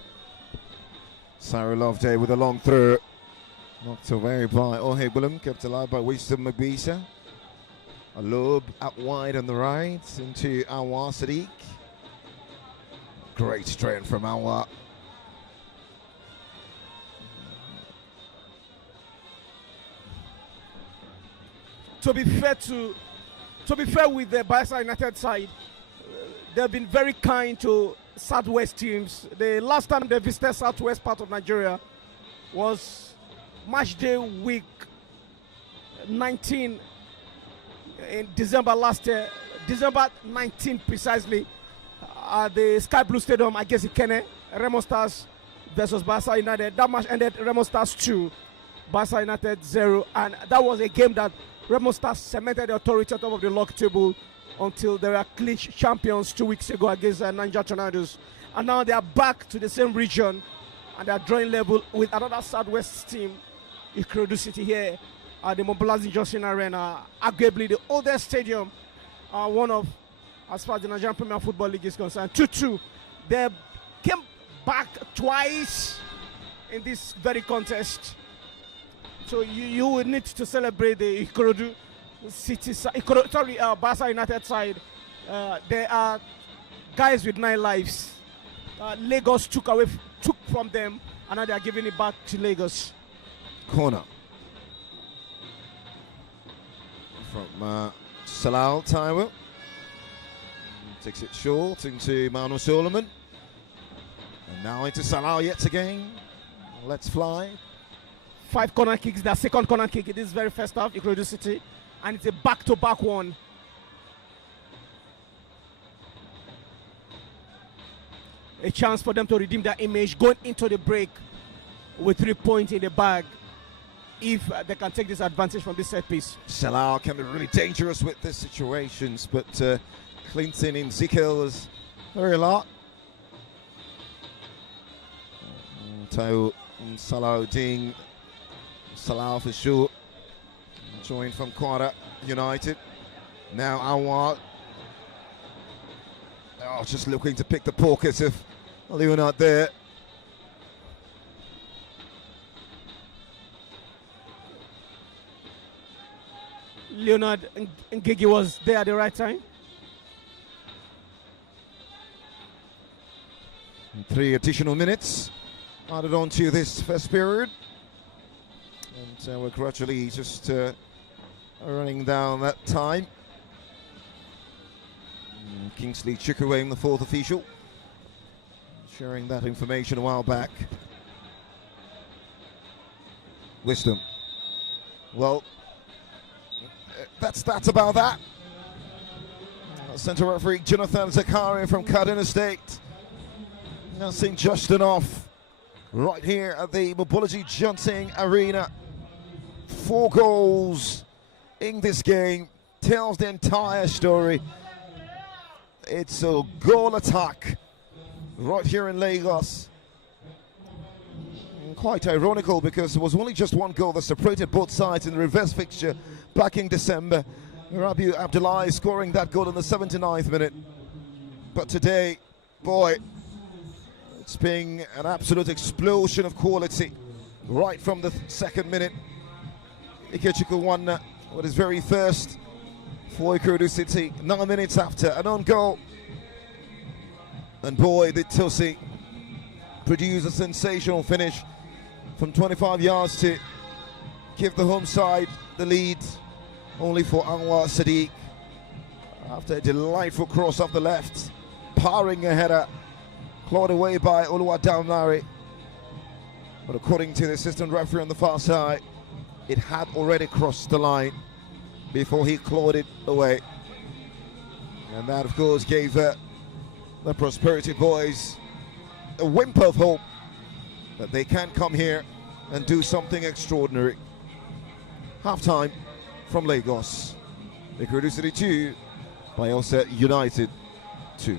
Sarah Loveday with a long throw. Knocked away by Ohebulum, kept alive by Wisdom Mabisa. A lob out wide on the right into Anwar Sadiq. Great strength from Anwar. To be fair with the BAYELSA United side, they've been very kind to Southwest teams. The last time they visited Southwest part of Nigeria was match day week 19 in December last year, December 19 precisely, at the Sky Blue Stadium against Ikene, Remo Stars versus BAYELSA United. That match ended Remo Stars 2, BAYELSA United 0, and that was a game that Remo Stars cemented the authority on top of the log table until they were clinch champions 2 weeks ago against Niger Tornadoes. And now they are back to the same region and they are drawing level with another Southwest team, IKORODU City, here at the Mobilizing Johnson Arena, arguably the oldest stadium, one of, as far as the Nigerian Premier Football League is concerned. 2-2. They came back twice in this very contest. So you will need to celebrate the IKORODU City, BAYELSA United side. They are guys with 9 lives. Lagos took from them, and now they are giving it back to Lagos. Corner from Salal Taiwo. Takes it short into Manu Solomon. And now into Salal yet again. Let's fly. 5 corner kicks, their second corner kick in this very first half, IKORODU City, and it's a back-to-back one. A chance for them to redeem their image going into the break with 3 points in the bag if they can take this advantage from this set piece. Salal can be really dangerous with these situations, but Clinton in Zikil was very lot. Taiwo and Salahuddin. Salal for sure. Joined from Kwara United. Now Anwar. Oh, just looking to pick the pockets of Leonard there. Leonard Ngigi was there at the right time. And 3 additional minutes added on to this first period. And we're gradually just running down that time. Kingsley Chukwueme, the 4th official, sharing that information a while back. Wisdom. Well, that's about that. Centre referee Jonathan Zakari from Kaduna State. Announcing just enough right here at the Mobility Johnson Arena. 4 goals in this game tells the entire story. It's a goal attack right here in Lagos. And quite ironical because there was only just 1 goal that separated both sides in the reverse fixture back in December. Rabiu Abdullahi scoring that goal in the 79th minute. But today, boy, it's been an absolute explosion of quality right from the 2nd minute. Ikechukwu won with his very first for IKORODU City, 9 minutes after an own goal. And boy, did Tosi produce a sensational finish from 25 yards to give the home side the lead, only for Anwar Sadiq after a delightful cross off the left, powering a header, clawed away by Oluwadamilare. But according to the assistant referee on the far side, it had already crossed the line before he clawed it away. And that, of course, gave the Prosperity boys a whimper of hope that they can come here and do something extraordinary. Half-time from Lagos. IKORODU City 2, BAYELSA United 2.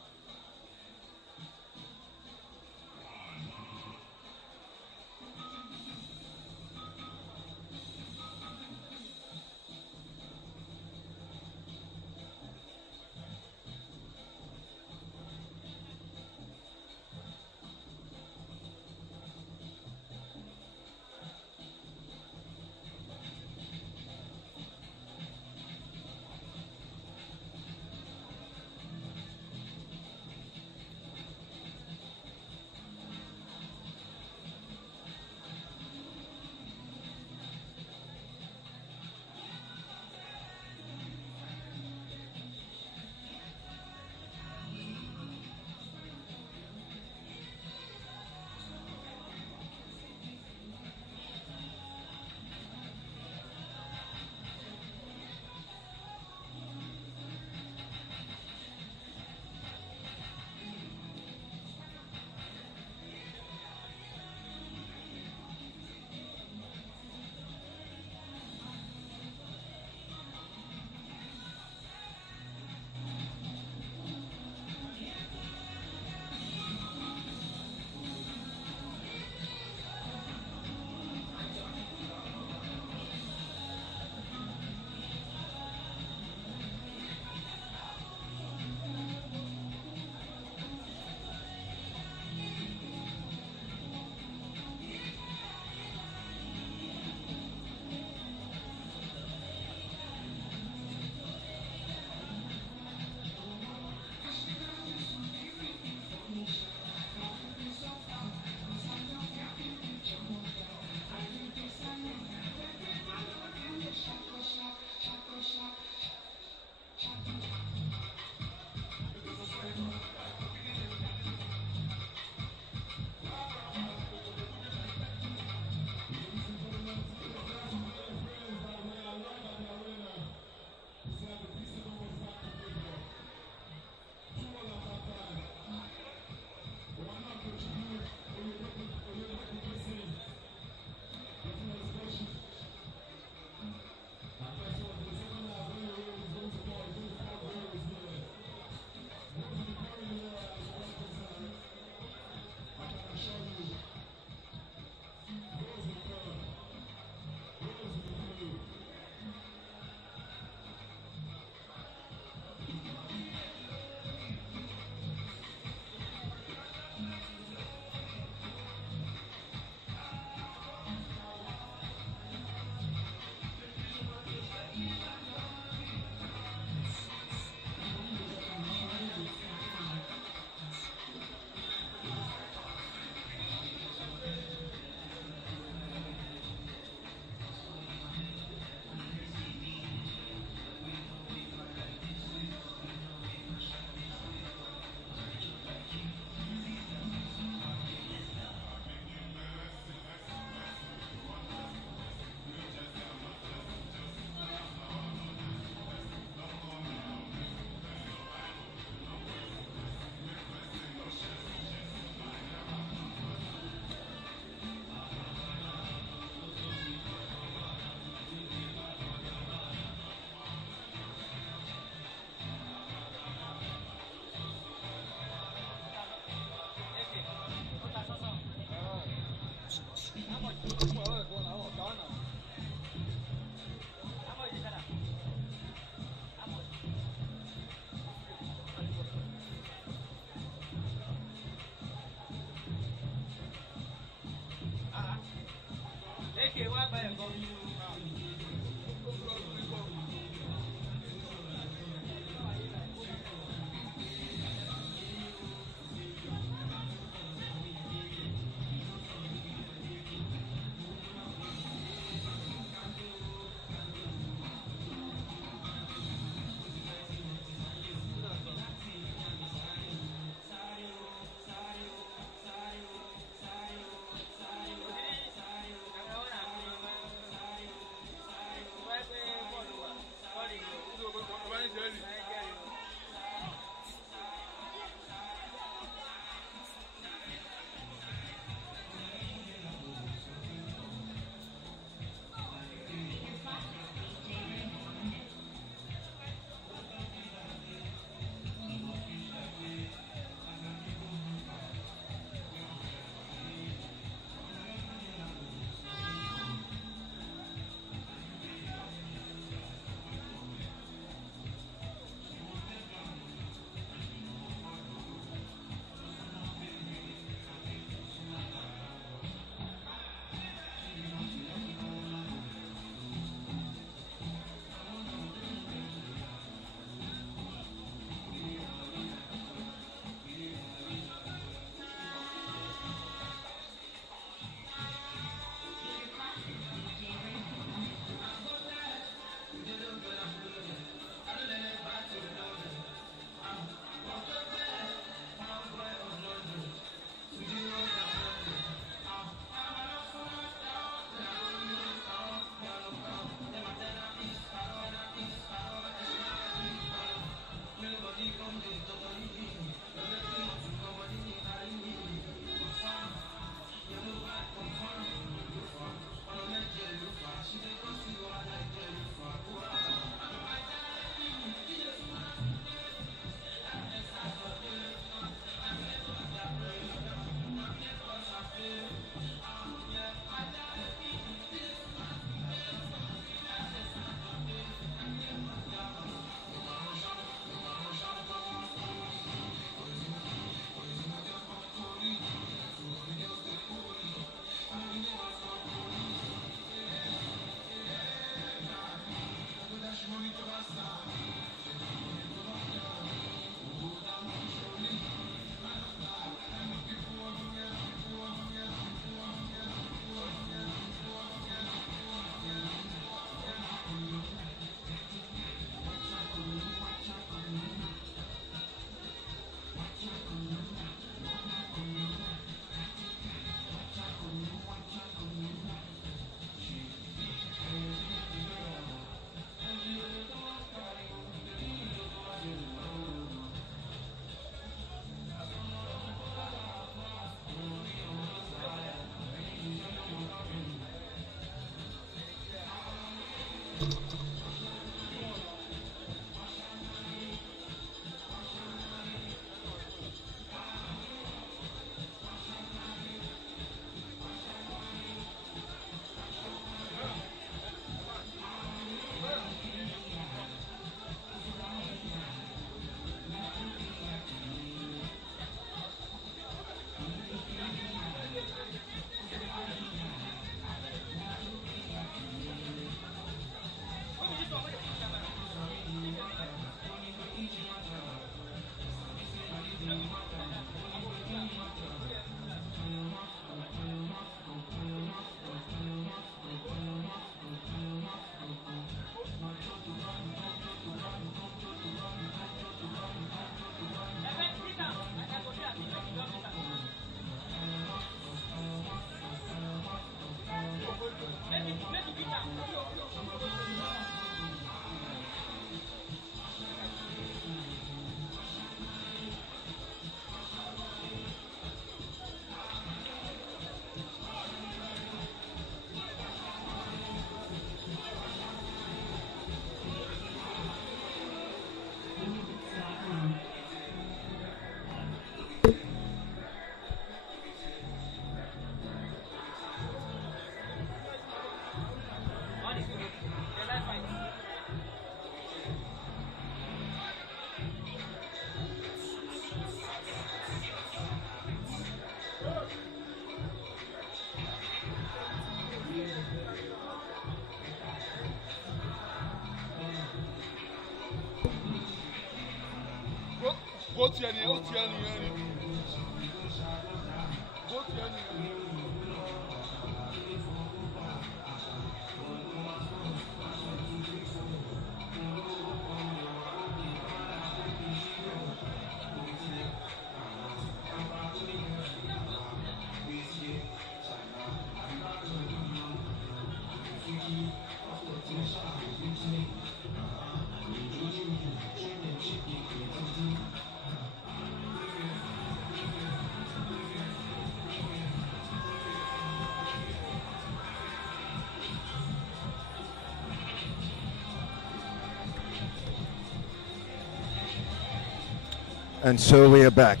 And so we are back.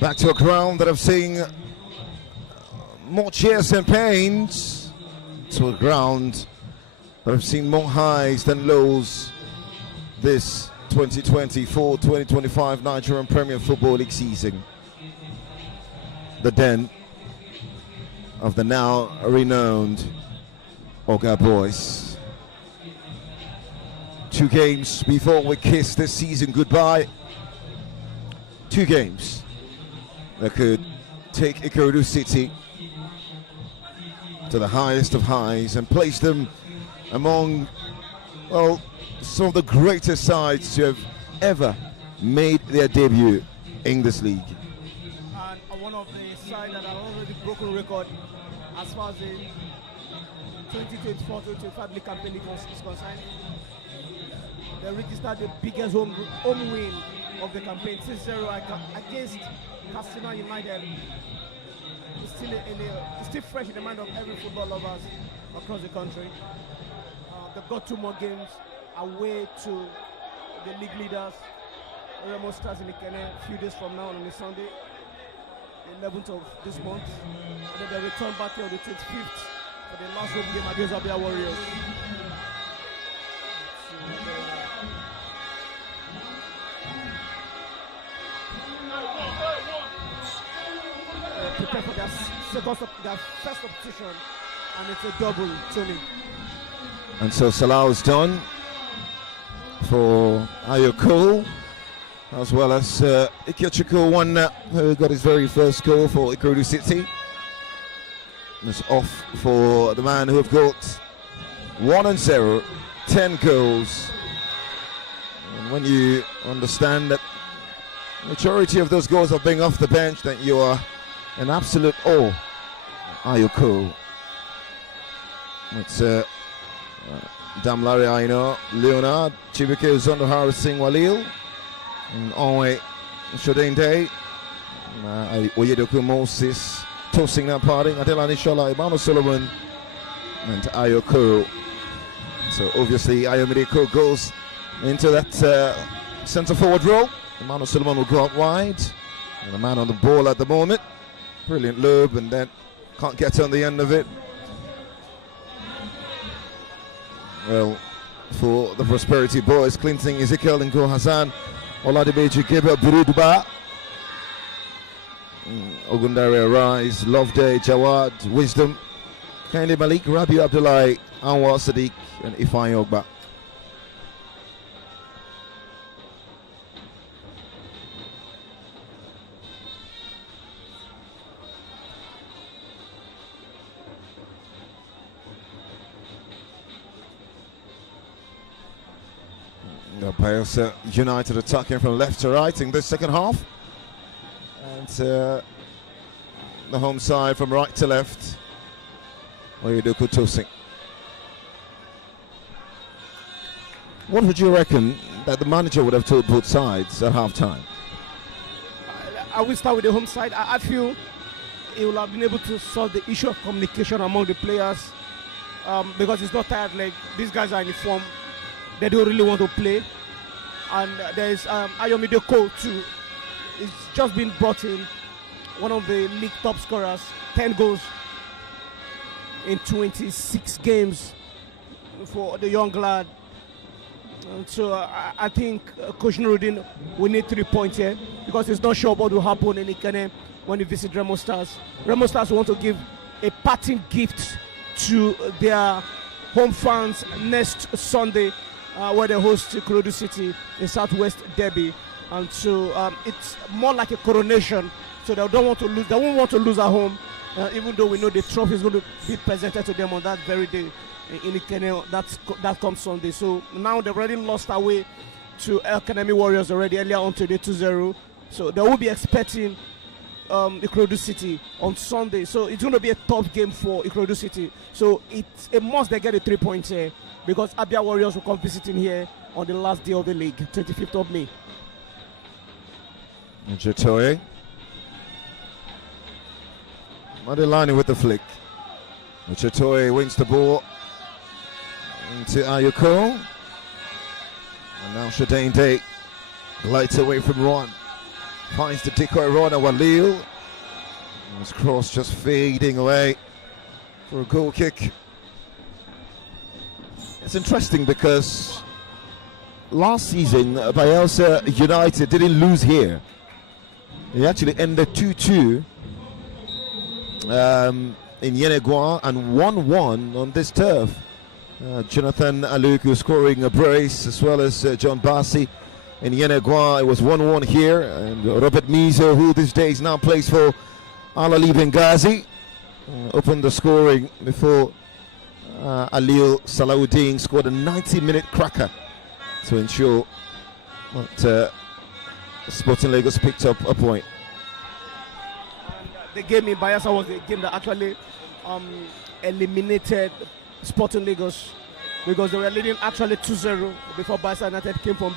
Back to a ground that I've seen more cheers and pains. To a ground that I've seen more highs than lows this 2024-2025 Nigerian Premier Football League season. The den of the now renowned Oga Boys. 2 games before we kiss this season goodbye. 2 games that could take IKORODU City to the highest of highs and place them among, well, some of the greatest sides to have ever made their debut in this league. And one of the sides that have already broken record as far as the 2024-2025 league campaign is concerned. They registered the biggest home win of the campaign, 6-0 against Katsina United. It's still fresh in the mind of every football lovers across the country. They've got 2 more games away to the league leaders, Remo Stars in Ikene, a few days from now on a Sunday, the 11th of this month. And then they return back here on the 25th for the last home game against Abia Warriors. Prepare for their first competition, and it's a double, Tony. And so Salah's done for Ayoko, as well as Ikechukwu Nwanna, who got his very first goal for IKORODU City. It's off for the man who have got 1-0, 10 goals. And when you understand that majority of those goals are being off the bench, then you are an absolute awe. Ayoko. It's Damlari Aino, Leonard, Chibike Uzondo Harrison Walil, and Onwe Shodende, Oyedoku Moses, tossing that party, Adelani Shola, Emmanuel Solomon, and Ayoko. So obviously Ayomideko goes into that centre forward role. Emmanuel Solomon will go out wide, and the man on the ball at the moment. Brilliant lob, and then can't get on the end of it. Well, for the Prosperity Boys, Clinton, Ezekiel, and Go Hassan, Oladimeji, Gabriel, Buruduba, Ogundare Rise, Love Day, Jawad, Wisdom, Kende Malik, Rabiu Abdullahi, Anwar Sadiq, and Ifeanyi Ogba. BAYELSA United attacking from left to right in this second half, and the home side from right to left. Oyedoku tossing. What would you reckon that the manager would have told both sides at half time? I will start with the home side. I feel he will have been able to solve the issue of communication among the players, because it's not tired leg. These guys are in form. They don't really want to play. And there's Ayomideko too. He's just been brought in, one of the league top scorers, 10 goals in 26 games for the young lad. And so I think Coach Nurudin will need 3 points here, because he's not sure what will happen in Ikene when he visits Remo Stars. Remo Stars want to give a parting gift to their home fans next Sunday where they host IKORODU City in Southwest Derby, and so it's more like a coronation. So they don't want to lose. They won't want to lose at home, even though we know the trophy is going to be presented to them on that very day in Ikene. That comes Sunday. So now they've already lost away to Academy Warriors already earlier on today 2-0. So they will be expecting IKORODU City on Sunday. So it's going to be a tough game for IKORODU City. So it's a must they get a 3 points here, because Abia Warriors will come visiting here on the last day of the league, 25th of May. Jatoye. Madelani with the flick. Jatoye wins the ball into Ayuko. And now Shadane Day glides away from Ron. Finds the decoy runner Walil. His cross just fading away for a goal kick. It's interesting because last season BAYELSA United didn't lose here. They actually ended 2-2 in Yenegua and 1-1 on this turf. Jonathan Aluku scoring a brace, as well as John Bassi. In Yenegua, it was 1-1 here, and Robert Mizo, who these days now plays for Al Ali Benghazi, opened the scoring before Alil Salawuddin scored a 90-minute cracker to ensure that Sporting Lagos picked up a point. The game in Bayelsa was the game that actually eliminated Sporting Lagos, because they were leading actually 2-0 before Bayelsa United came from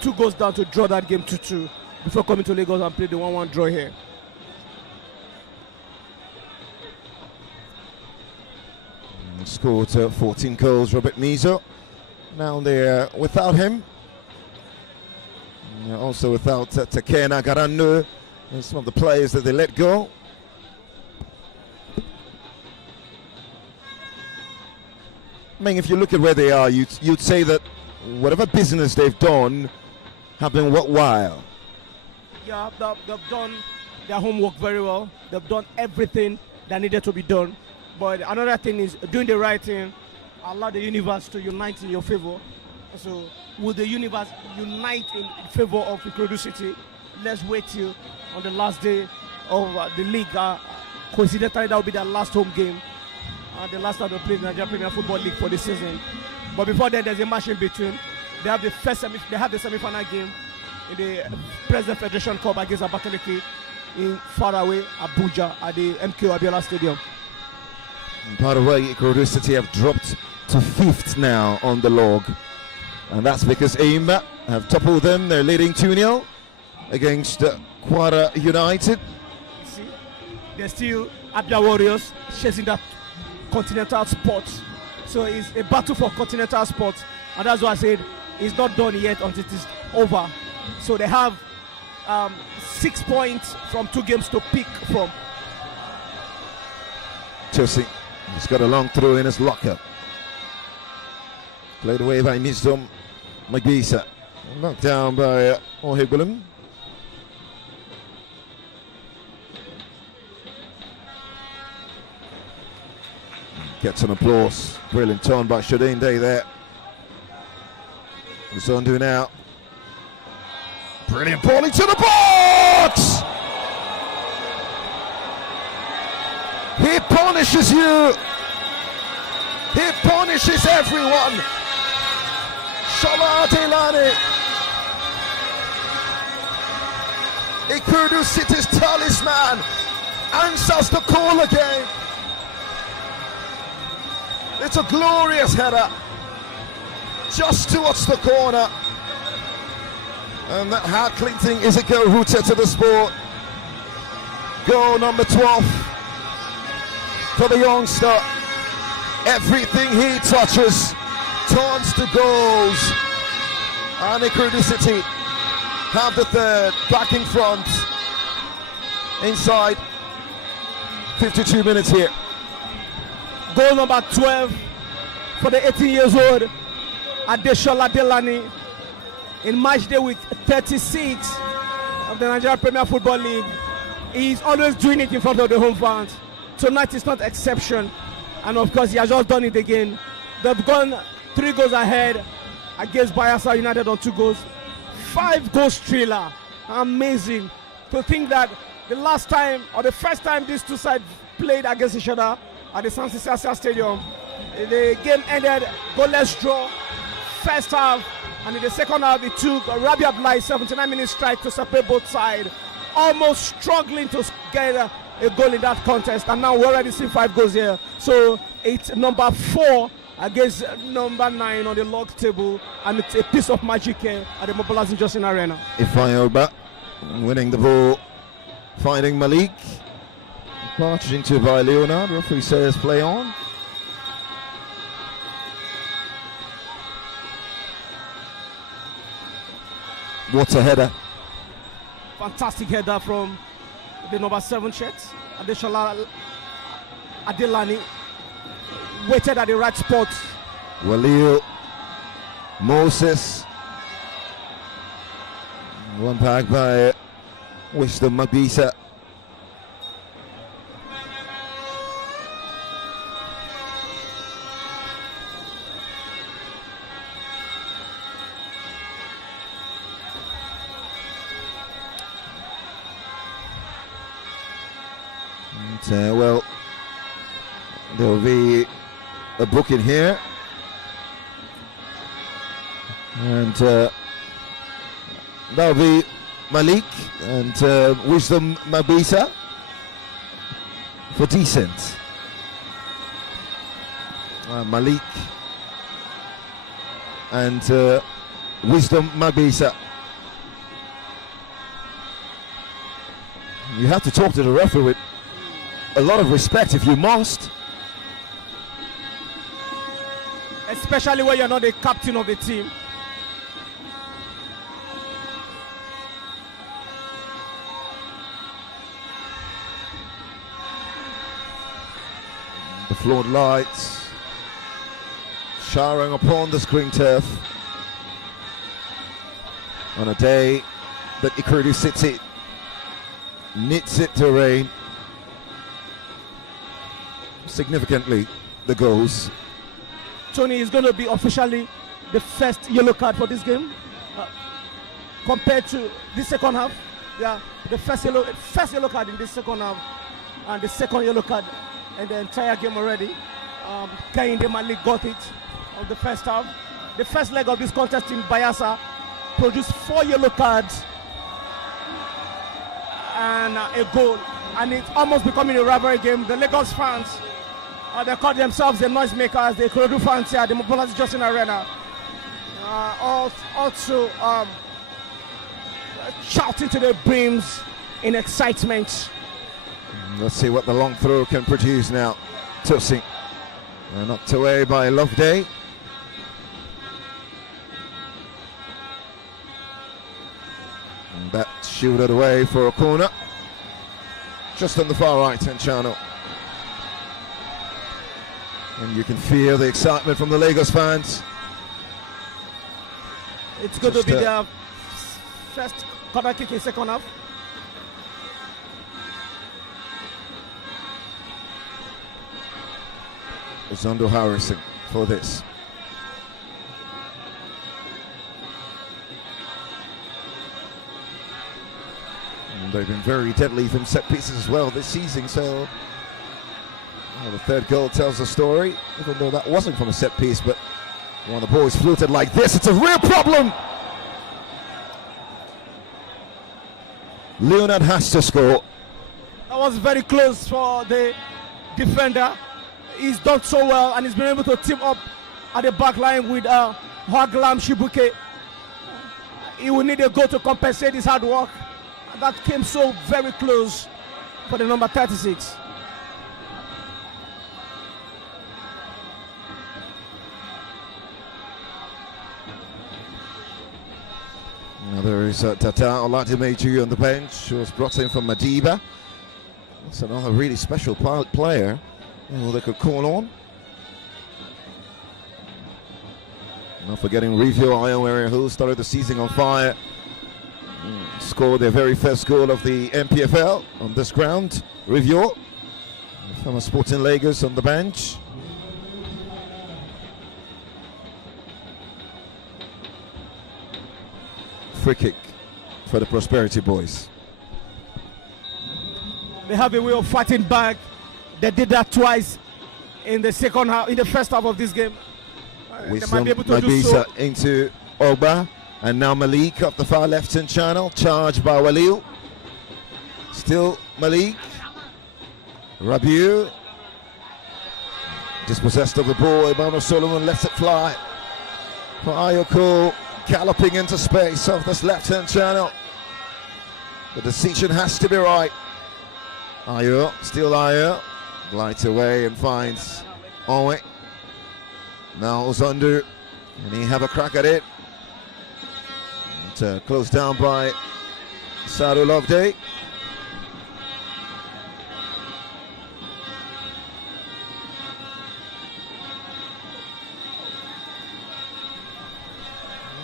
2 goals down to draw that game 2-2 before coming to Lagos and play the 1-1 draw here. Scored 14 goals, Robert Mizo. Now they're without him. Also without Takena Garanu and some of the players that they let go. I mean, if you look at where they are, you'd say that whatever business they've done have been worthwhile. Yeah, they've done their homework very well. They've done everything that needed to be done. But another thing is doing the right thing, allow the universe to unite in your favor. So will the universe unite in favor of IKORODU City? Let's wait till on the last day of the league. Coincidentally, that will be their last home game. The last time they played the Nigerian Premier Football League for the season. But before that, there's a match in between. They have the semi-final game in the President Federation Cup against Abakaliki in faraway Abuja at the MK Abiola Stadium. And by the way, IKORODU City have dropped to 5th now on the log. And that's because Aimba have toppled them. They're leading 2-0 against Kwara United. You see, they're still Abia Warriors chasing that continental spot. So it's a battle for continental spot. And that's why I said it's not done yet until it is over. So they have 6 points from 2 games to pick from. Chelsea, he's got a long throw in his locker. Played away by Nizom Magbisa. Knocked down by Ohegulum. Gets an applause. Brilliant turn by Shadeen Day there. Zondu now. Brilliant ball into the box! He punishes you. He punishes everyone. Shola Adelani. IKORODU City's talisman answers the call again. It's a glorious header just towards the corner. And that heart-clinching is a go rooted to the sport. Goal number 12 for the youngster. Everything he touches turns to goals. And IKORODU City have the third, back in front. Inside 52 minutes here. Goal number 12 for the 18 years old Adeshola Delani in match day week 36 of the Nigerian Premier Football League. He's always doing it in front of the home fans. Tonight is not exception, and of course he has just done it again. They've gone 3 goals ahead against Bayelsa United on 2 goals. 5 goals thriller. Amazing to think that the last time or the first time these two sides played against each other at the San Cecilia Stadium, the game ended goalless draw first half, and in the second half it took Rabi Abdullahi 79-minute strike to separate both sides, almost struggling to get a goal in that contest, and now we're already seeing 5 goals here. So it's number 4 against number 9 on the log table, and it's a piece of magic here at the Mobilizing Justin Arena. Ifayoba winning the ball, finding Malik, passed into by Leonard. Referee says play on. What a header! Fantastic header from the number 7 shirt, Adeshola Adelani. Waited at the right spot. Walil Moses. One back by Wisdom Mabisa. And, well, there will be a booking here, and that'll be Malik and Wisdom Mabisa for decent. Malik and Wisdom Mabisa. You have to talk to the referee with a lot of respect if you must. Especially when you're not the captain of the team. The floodlights showering upon the screen turf on a day that IKORODU City needs it to rain. Significantly, the goals. Tony is going to be officially the first yellow card for this game compared to the second half. Yeah, the first yellow card in this second half, and the second yellow card in the entire game already. Kehinde Malik got it on the first half. The first leg of this contest in Bayelsa produced 4 yellow cards and a goal, and it's almost becoming a rivalry game. The Lagos fans, they call themselves the noisemakers, the IKORODU fans here at the Mobilizing Justin Arena. Also shouting to the brims in excitement. Let's see what the long throw can produce now. Tossing. Knocked away by Loveday. And that shielded away for a corner. Just on the far right hand channel. And you can feel the excitement from the Lagos fans. It's going to be their first corner kick in second half. Zondo Harrison for this. And they've been very deadly from set pieces as well this season, so the third goal tells the story, even though that wasn't from a set piece, but when the ball is floated like this, it's a real problem. Leonard has to score. That was very close for the defender. He's done so well, and he's been able to team up at the back line with Hwaglam Shibuke. He will need a goal to compensate his hard work. That came so very close for the number 36. Now there is Tata Oladimeji on the bench, who was brought in from Madiba. That's another really special player they could call on. Not forgetting Review Iowere, who started the season on fire. Scored their very first goal of the NPFL on this ground. Review from Sporting Lagos on the bench. free kick for the Prosperity Boys. They have a way of fighting back. They did that twice in the second half, in the first half of this game. They might be able to do so. Into Ogba, and now Malik up the far left-hand channel, charged by Walil. Still Malik. Rabiu dispossessed of the ball. Emmanuel Solomon lets it fly for Ayoko, galloping into space off this left-hand channel. The decision has to be right. Ayo, still Ayo, glides away and finds Owe. Now Ozundu, and he have a crack at it. And, closed down by Saru Loveday.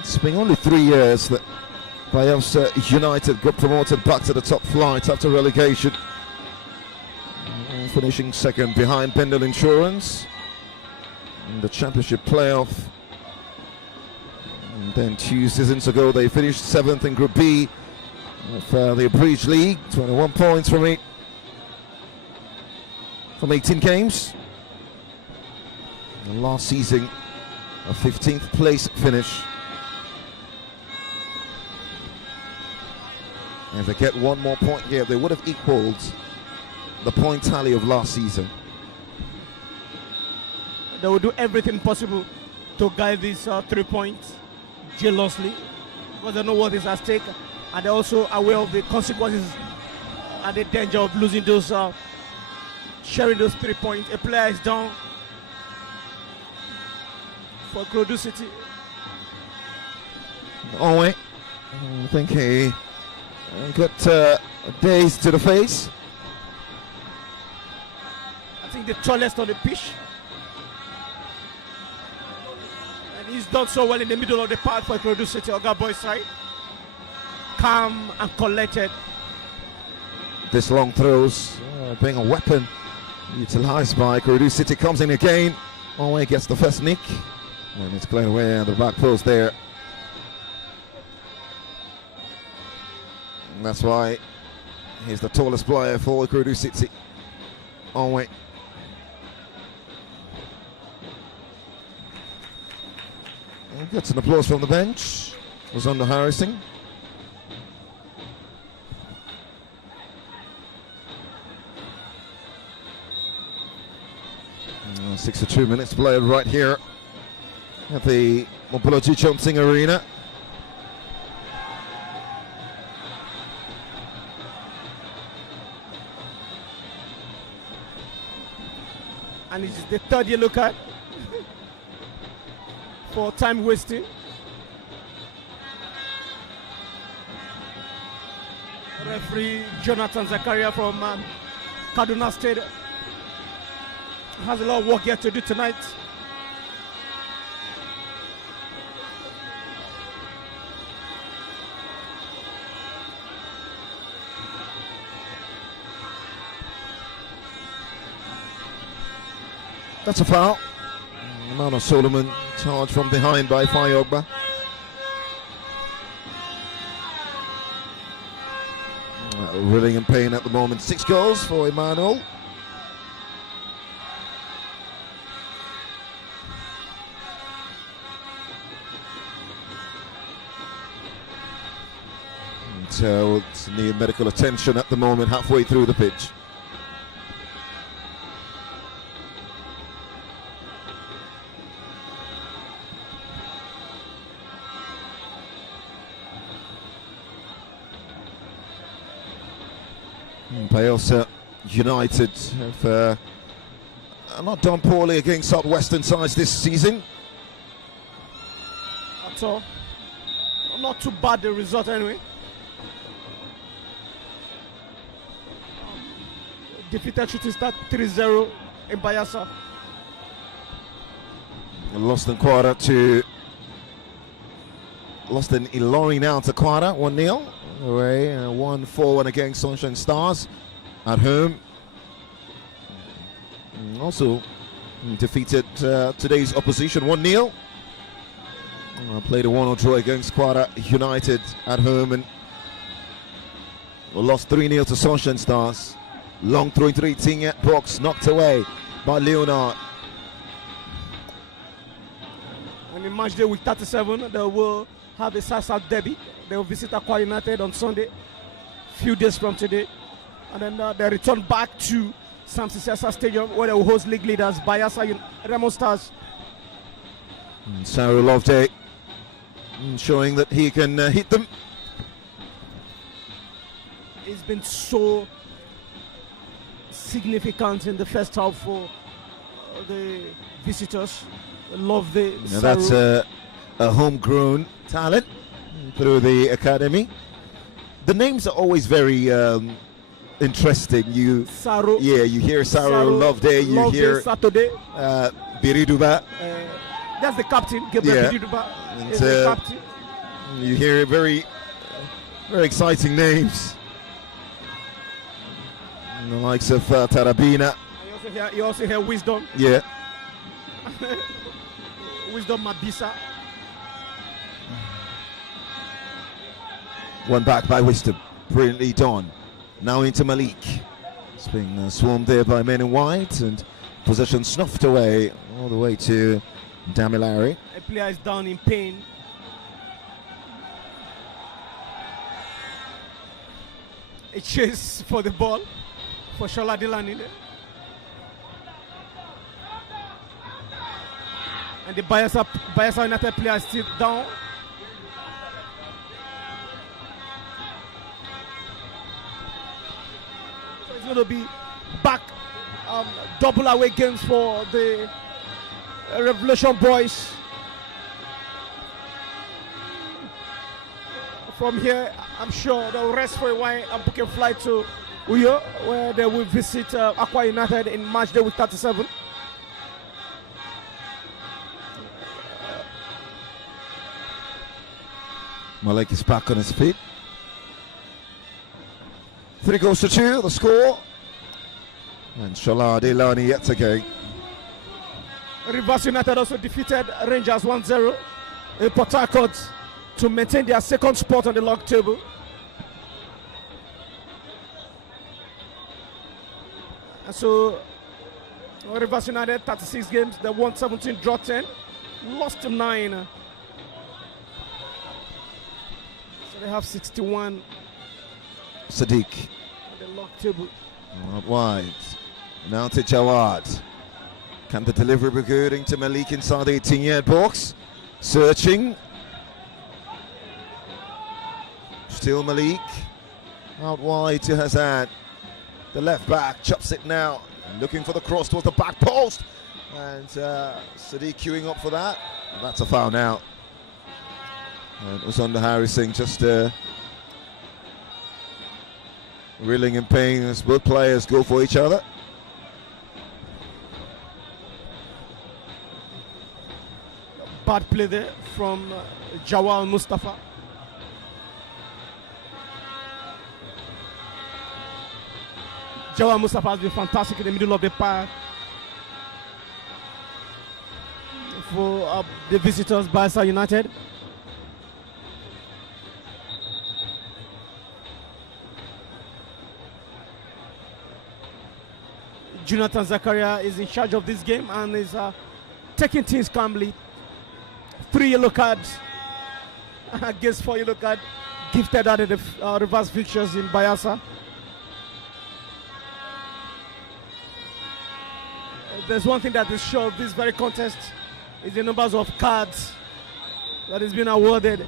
It's been only 3 years that BAYELSA United got promoted back to the top flight after relegation, finishing second behind Pendle Insurance in the championship playoff. And then 2 seasons ago they finished 7th in Group B of the Abridged League, 21 points from 18 games. And last season a 15th place finish. And if they get one more point here, they would have equaled the point tally of last season. They will do everything possible to guide these 3 points jealously, because they know what is at stake, and they're also aware of the consequences and the danger of losing those, sharing those 3 points. A player is down for IKORODU City. Owe, I think he got dazed to the face. I think the tallest on the pitch. And he's done so well in the middle of the park for IKORODU City, Oga Boy's side. Calm and collected. This long throws being a weapon utilized by IKORODU City. Comes in again. Owe gets the first nick. And it's cleared away on the back post there. And that's why he's the tallest player for IKORODU City. Owe. Gets an applause from the bench. Was under harassing. 62 minutes played right here at the Mopology Chomsing Arena. And it's the third yellow card for time wasting. Referee Jonathan Zakaria from Kaduna State has a lot of work yet to do tonight. That's a foul. Emmanuel Solomon charged from behind by Fayogba. Reeling in pain at the moment. 6 goals for Emmanuel. So it's near medical attention at the moment, halfway through the pitch. BAYELSA United have not done poorly against Southwestern sides this season. At all. Not too bad the result anyway. Defeated Shooting Star 3-0 in BAYELSA. Lost in Ilorin now to Quara, 1-0 away, 1-4 against Sunshine Stars at home. Also defeated today's opposition 1-0. Played a 1-0 draw against Kwara United at home and lost 3-0 to Sunshine Stars. Long throw into the 18-yard box, knocked away by Leonard. And in match day week 37, they will have a South derby. They will visit Akwa United on Sunday, few days from today. And then they return back to Samson Sessa Stadium where they will host league leaders Bayelsa Remo Stars. Sarah Loveday showing that he can hit them. It's been so significant in the first half for the visitors. Love the That's a homegrown talent through the academy. The names are always very interesting. You hear Sarah Loveday, you hear Saturday. Biriduba. That's the captain, Gabriel Biriduba is the captain. You hear very exciting names. The likes of Tarabina. You also hear Wisdom. Yeah. Wisdom Mabisa. One back by Wisdom. Brilliantly done. Now into Malik. It's being swarmed there by men in white and possession snuffed away all the way to Damilari. A player is down in pain. A chase for the ball for Shola Delani. And the Bayelsa United player is still down. So it's going to be back double away games for the Revolution boys. From here, I'm sure they'll rest for a while and book a flight to Uyo, where they will visit Akwa United in match day week 37. Malik is back on his feet. 3-2, the score. And Shola Delani yet again. Rivers United also defeated Rangers 1-0 in Port Harcourt to maintain their second spot on the log table. And so Rivers United 36 games, they won 17, draw 10, lost 9. So they have 61. Sadiq. On the log table. Out wide. Now to Jawad. Can the delivery be good into Malik inside the 18-yard box? Searching. Still Malik. Out wide to Hazard. The left back chops it now. Looking for the cross towards the back post. And Sadiq queuing up for that. And that's a foul now. And it was under Harrison, just reeling in pain as both players go for each other. Bad play there from Jawal Mustafa. Jawal Mustafa has been fantastic in the middle of the park for the visitors, Bayelsa United. Jonathan Zakaria is in charge of this game and is taking things calmly. 3 yellow cards against 4 yellow cards gifted out of the reverse fixtures in Bayelsa. There's one thing that is sure of this very contest is the numbers of cards that is being awarded.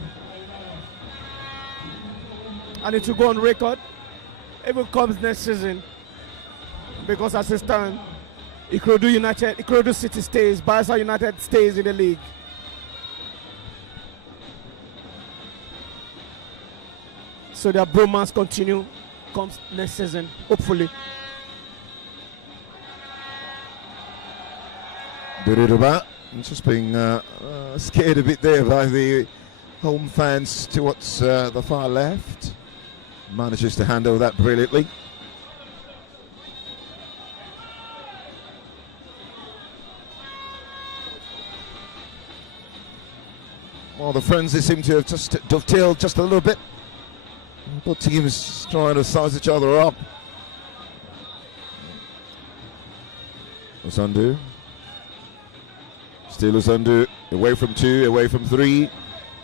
And it will go on record if it comes next season, because as it stands, IKORODU City stays, Bayelsa United stays in the league. So their bromance continue comes next season, hopefully. Biriduba just being scared a bit there by the home fans towards the far left. Manages to handle that brilliantly. Well, the frenzy seem to have just dovetailed just a little bit. Both teams trying to size each other up. Uzundu. Still Uzundu. Away from 2, away from 3.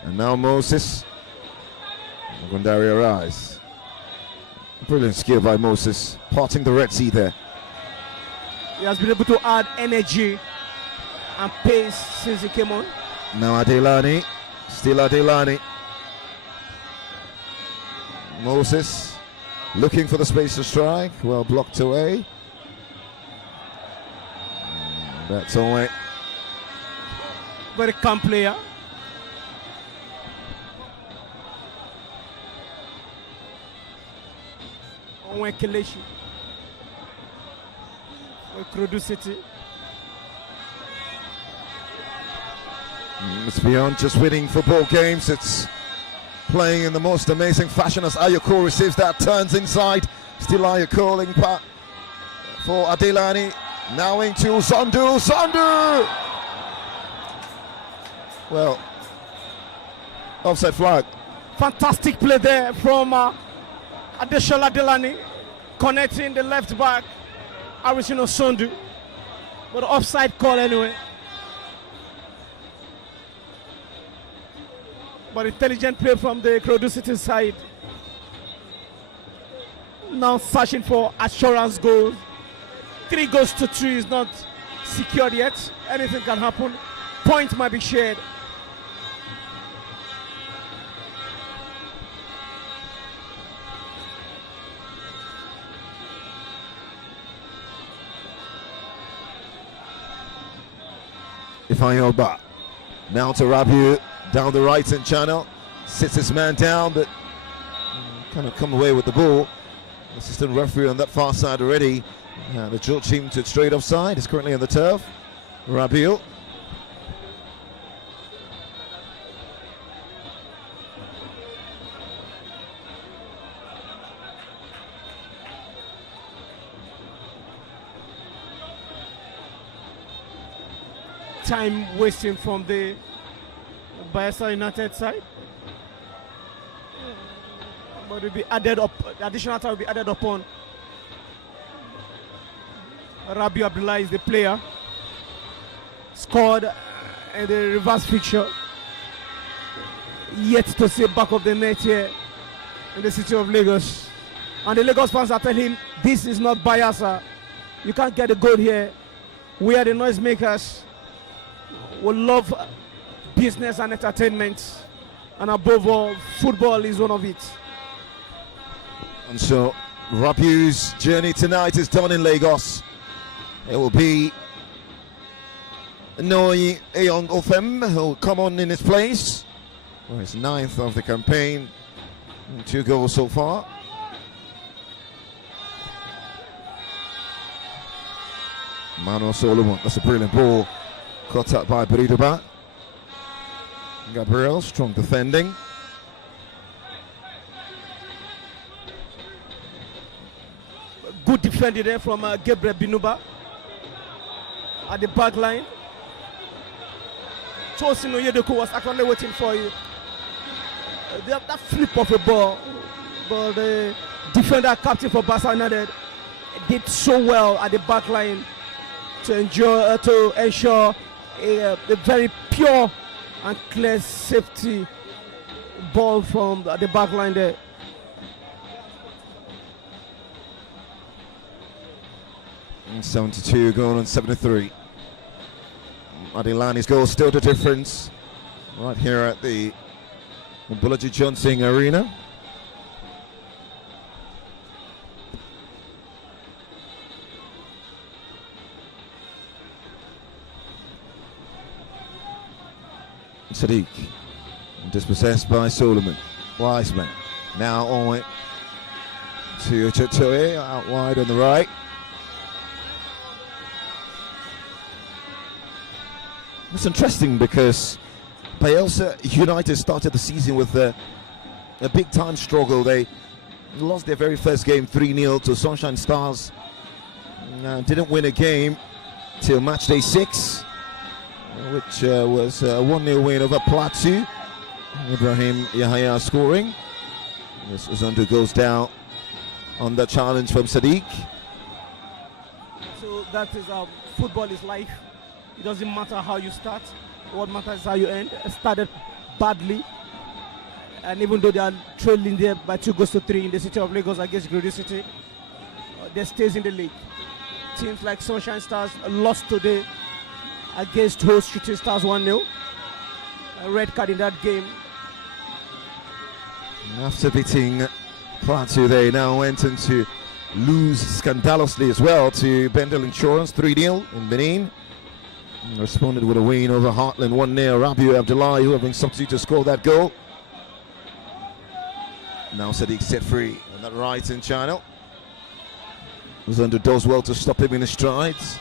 And now Moses. Gondari Arise. Brilliant skill by Moses. Parting the Red Sea there. He has been able to add energy and pace since he came on. Now Adelani. Still Adelani. Moses looking for the space to strike. Well blocked away. That's all right. Very calm player. Onwe Kelechi. IKORODU City. It's beyond just winning football games. It's playing in the most amazing fashion as Ayako receives that, turns inside. Still Ayako calling back for Adelani. Now into Uzundu. Uzundu! Well, offside flag. Fantastic play there from Adeshola Adelani, connecting the left back, Arishino Sondu. But offside call anyway. But intelligent play from the IKORODU City side. Now searching for assurance goals. 3 goals to 2 is not secured yet. Anything can happen. Point might be shared. Ifanyoba. Now to Rabiu. Down the right hand channel. Sits his man down, but kind of come away with the ball. Assistant referee on that far side already. The George team to straight offside. Is currently on the turf. Rabiu. Time wasting from the BAYELSA United side. But it will be added up, the additional time will be added upon. Rabiu Abdullah is the player. Scored in the reverse fixture. Yet to see back of the net here in the city of Lagos. And the Lagos fans are telling him, this is not BAYELSA. You can't get a goal here. We are the noisemakers. We love business and entertainment, and above all, football is one of it. And so Rabiu's journey tonight is done in Lagos. It will be Noi Eyon Othem who will come on in his place. Well, his 9th of the campaign, 2 goals so far. Manuel Solomon, that's a brilliant ball. Caught up by Buildup. Gabriel, strong defending. Good defending there from Gabriel Binuba at the back line. Tosin Oyedeku was actually waiting for you. That flip of a ball, but the defender captain for Barca United did so well at the back line to ensure a very pure and clear safety ball from the back line there. And 72 going on 73. Adelani's goal still the difference right here at the Bulaji Johnson Arena. Sadiq dispossessed by Solomon. Wiseman now on it to Chatoe out wide on the right. It's interesting because BAYELSA United started the season with a big time struggle. They lost their very first game 3-0 to Sunshine Stars. Didn't win a game till match day 6, which was a 1-0 win over Plateau. Ibrahim Yahya scoring. This Uzondo goes down on the challenge from Sadiq. So that is football is life. It doesn't matter how you start. What matters is how you end. It started badly, and even though they are trailing there by 2-3 in the city of Lagos against IKORODU City, they stays in the league. Teams like Sunshine Stars lost today against host Shooting Stars 1-0. A red card in that game. After beating Plateau, they now went on to lose scandalously as well to Bendel Insurance 3-0 in Benin. Responded with a win over Heartland 1-0. Rabiu Abdullahi, who have been substituted to score that goal. Now Sadiq set free on that right-hand channel. Uzondo does well to stop him in his strides.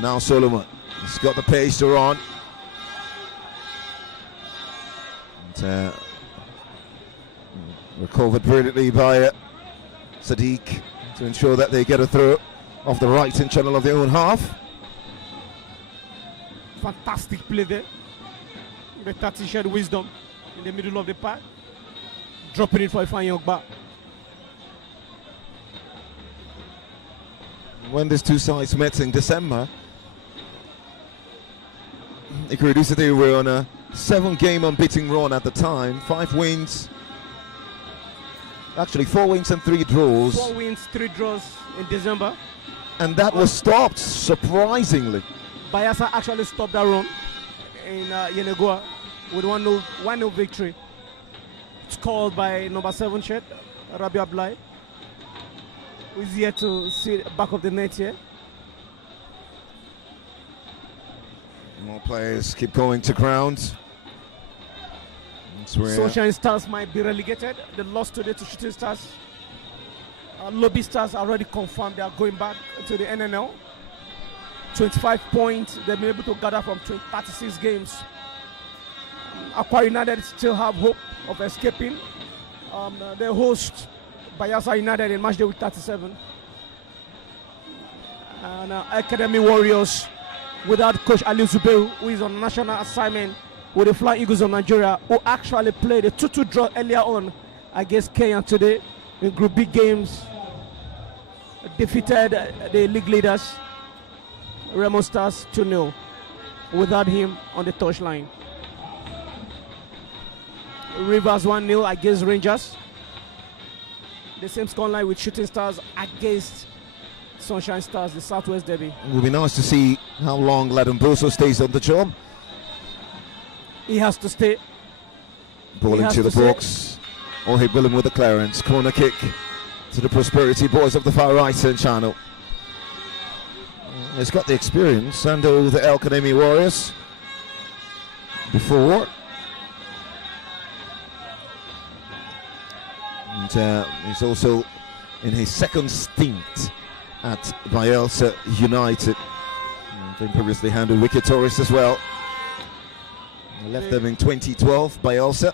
Now Solomon, he's got the pace to run. And, recovered brilliantly by Sadiq to ensure that they get a throw off the right-hand channel of their own half. Fantastic play there. The 30 shared wisdom in the middle of the park. Dropping it for Ifeanyi Ogba. When these two sides met in December, IKORODU City were on a 7-game unbeaten run at the time. 5 wins. Actually, 4 wins and 3 draws. 4 wins, 3 draws in December. And that was stopped, surprisingly. Bayelsa actually stopped that run in Yenagoa with 1-0 victory. It's called by number 7 shirt, Rabiu Abdullahi, who is here to see the back of the net here. More players keep going to ground. Sunshine Stars might be relegated. They lost today to Shooting Stars. Lobby Stars already confirmed they are going back to the NNL. 25 points they've been able to gather from 36 games. Akwa United still have hope of escaping. They host Bayelsa United in match day week 37. And Academy Warriors without Coach Ali Zubeu, who is on national assignment with the Flying Eagles of Nigeria, who actually played a 2-2 draw earlier on against Kenya today in Group B games. Defeated the league leaders, Remo Stars 2-0, without him on the touchline. Rivers 1-0 against Rangers. The same scoreline with Shooting Stars against Sunshine Stars, the Southwest Derby. It will be nice to see how long Ladumboso stays on the job. He has to stay. Ball into the box. Ohib Willem with the clearance. Corner kick to the Prosperity Boys of the far right-hand channel. He's got the experience under the El Academy Warriors before. And he's also in his second stint at Bayelsa United. They previously handled Wicked Tourists as well. Left them in 2012, Bayelsa.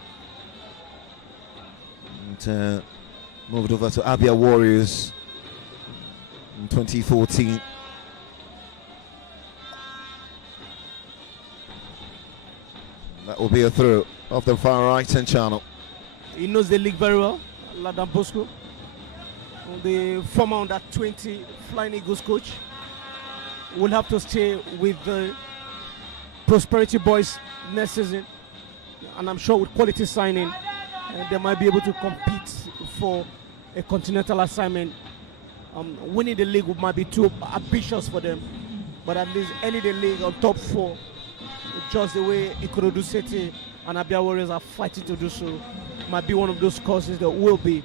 And moved over to Abia Warriors in 2014. That will be a throw off the far right-hand channel. He knows the league very well, Ladan Bosco, the former under-20 Flying Eagles coach. Will have to stay with the Prosperity Boys next season, and I'm sure with quality signing, they might be able to compete for a continental assignment. Winning the league might be too ambitious for them, but at least ending the league on top 4, just the way IKORODU City and Abia Warriors are fighting to do so, might be one of those causes that will be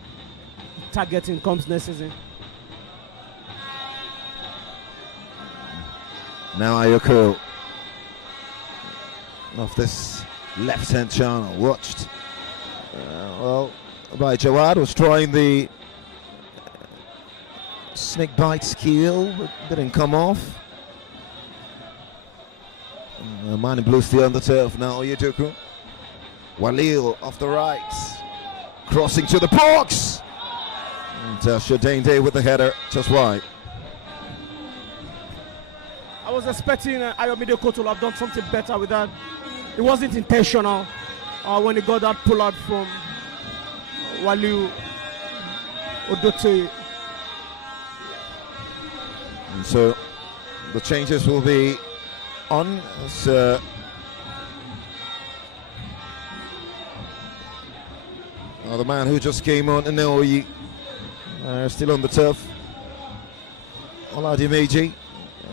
targeting comes next season. Now Ayoko off this left-hand channel, watched well by Jawad, was trying the snake bite skill, but didn't come off. Man in blue still on the turf now. Oyedoku Walil off the right, crossing to the box, and Shadane Day with the header just wide. I was expecting Ayomide Koto to have done something better with that. It wasn't intentional. when he got that pull out from Waliu Odotoye. And so the changes will be on as the man who just came on, and now still on the turf. Oladimeji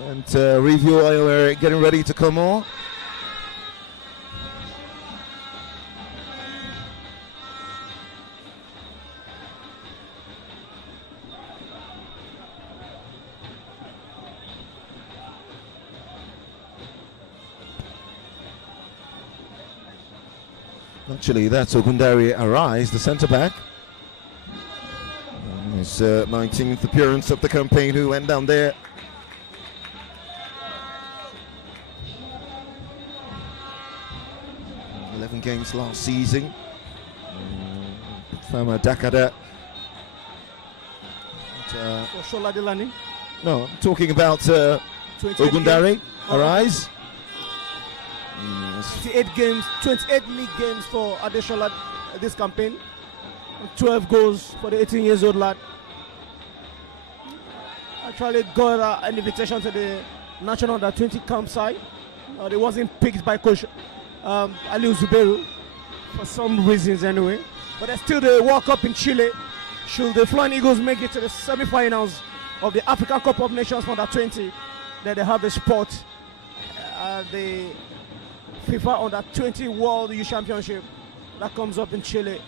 and Review are getting ready to come on. Actually, that's Ogundari Arise, the centre-back. His 19th appearance of the campaign, who went down there. Mm, 11 games last season. Fama Dakada. For Shola Delani. No, I'm talking about Ogundari Arise. 28 league games for Adeshola this campaign. 12 goals for the 18-years-old lad. Actually got an invitation to the National Under-20 campsite. It wasn't picked by coach Aliu Zubeiru for some reasons anyway. But there's still the World Cup in Chile. Should the Flying Eagles make it to the semi-finals of the African Cup of Nations for Under-20, then they have the spot the FIFA Under-20 World Youth Championship that comes up in Chile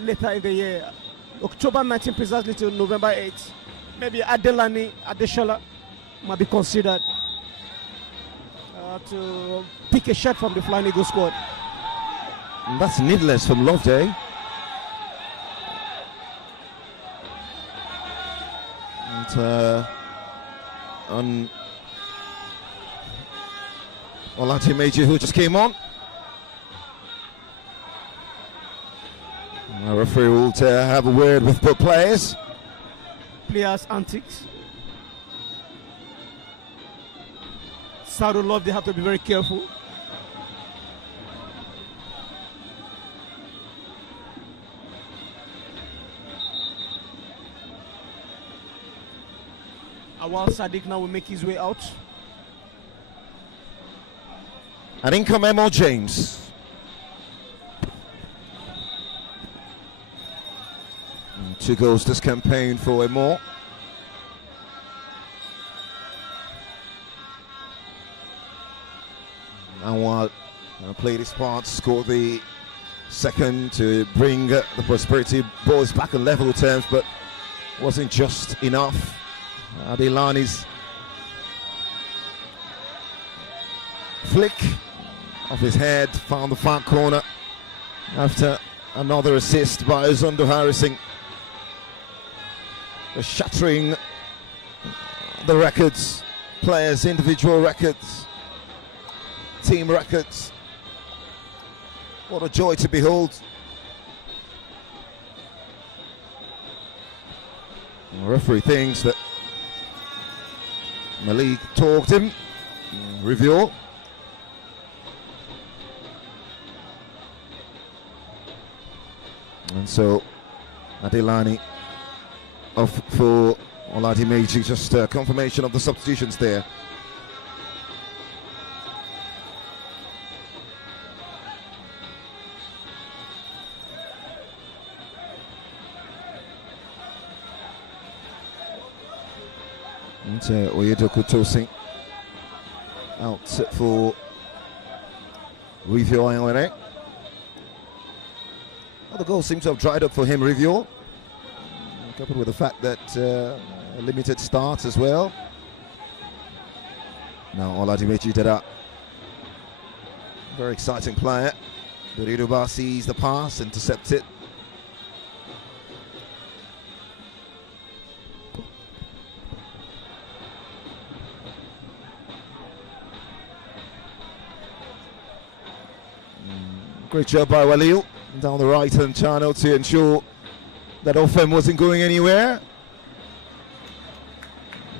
later in the year, October 19 precisely to November 8. Maybe Adelani Adeshola might be considered to pick a shot from the Flying Eagle squad. And that's needless from Loveday. And on Oladimeji, who just came on. Our referee will have a word with both players. Players' antics. Saudi Love, they have to be very careful. Awal Sadiq now will make his way out. And in come Emil James. And 2 goals this campaign for Emil. Awal played his part, scored the second to bring the Prosperity Boys back on level terms, but wasn't just enough. Adelani's flick off his head found the far corner after another assist by Uzondo Harrison, shattering the records, players' individual records, team records. What a joy to behold. The referee thinks that Malik talked him. Review. And so Adelani off for Oladimeji, just confirmation of the substitutions there. And Oyedoku Tosin out for Review Ayore. Well, the goal seems to have dried up for him, Review, coupled with the fact that a limited start as well. Now Oladimeji did that. Very exciting player. Buriduba sees the pass, intercepts it. Great job by Waliu down the right-hand channel to ensure that Ofem wasn't going anywhere.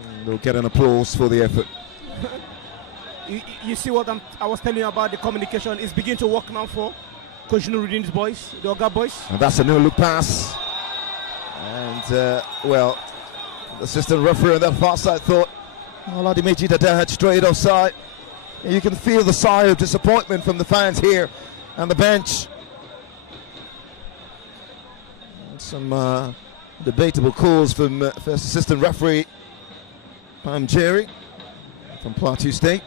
And they'll get an applause for the effort. You see what I was telling you about the communication is beginning to work now for Coach Nuruddin's boys, the Oga boys. And that's a no-look pass. And, well, the assistant referee on that far side thought Oladimeji Dada had straight offside. And you can feel the sigh of disappointment from the fans here on the bench. And some debatable calls from first assistant referee Pam Jerry from Plateau State.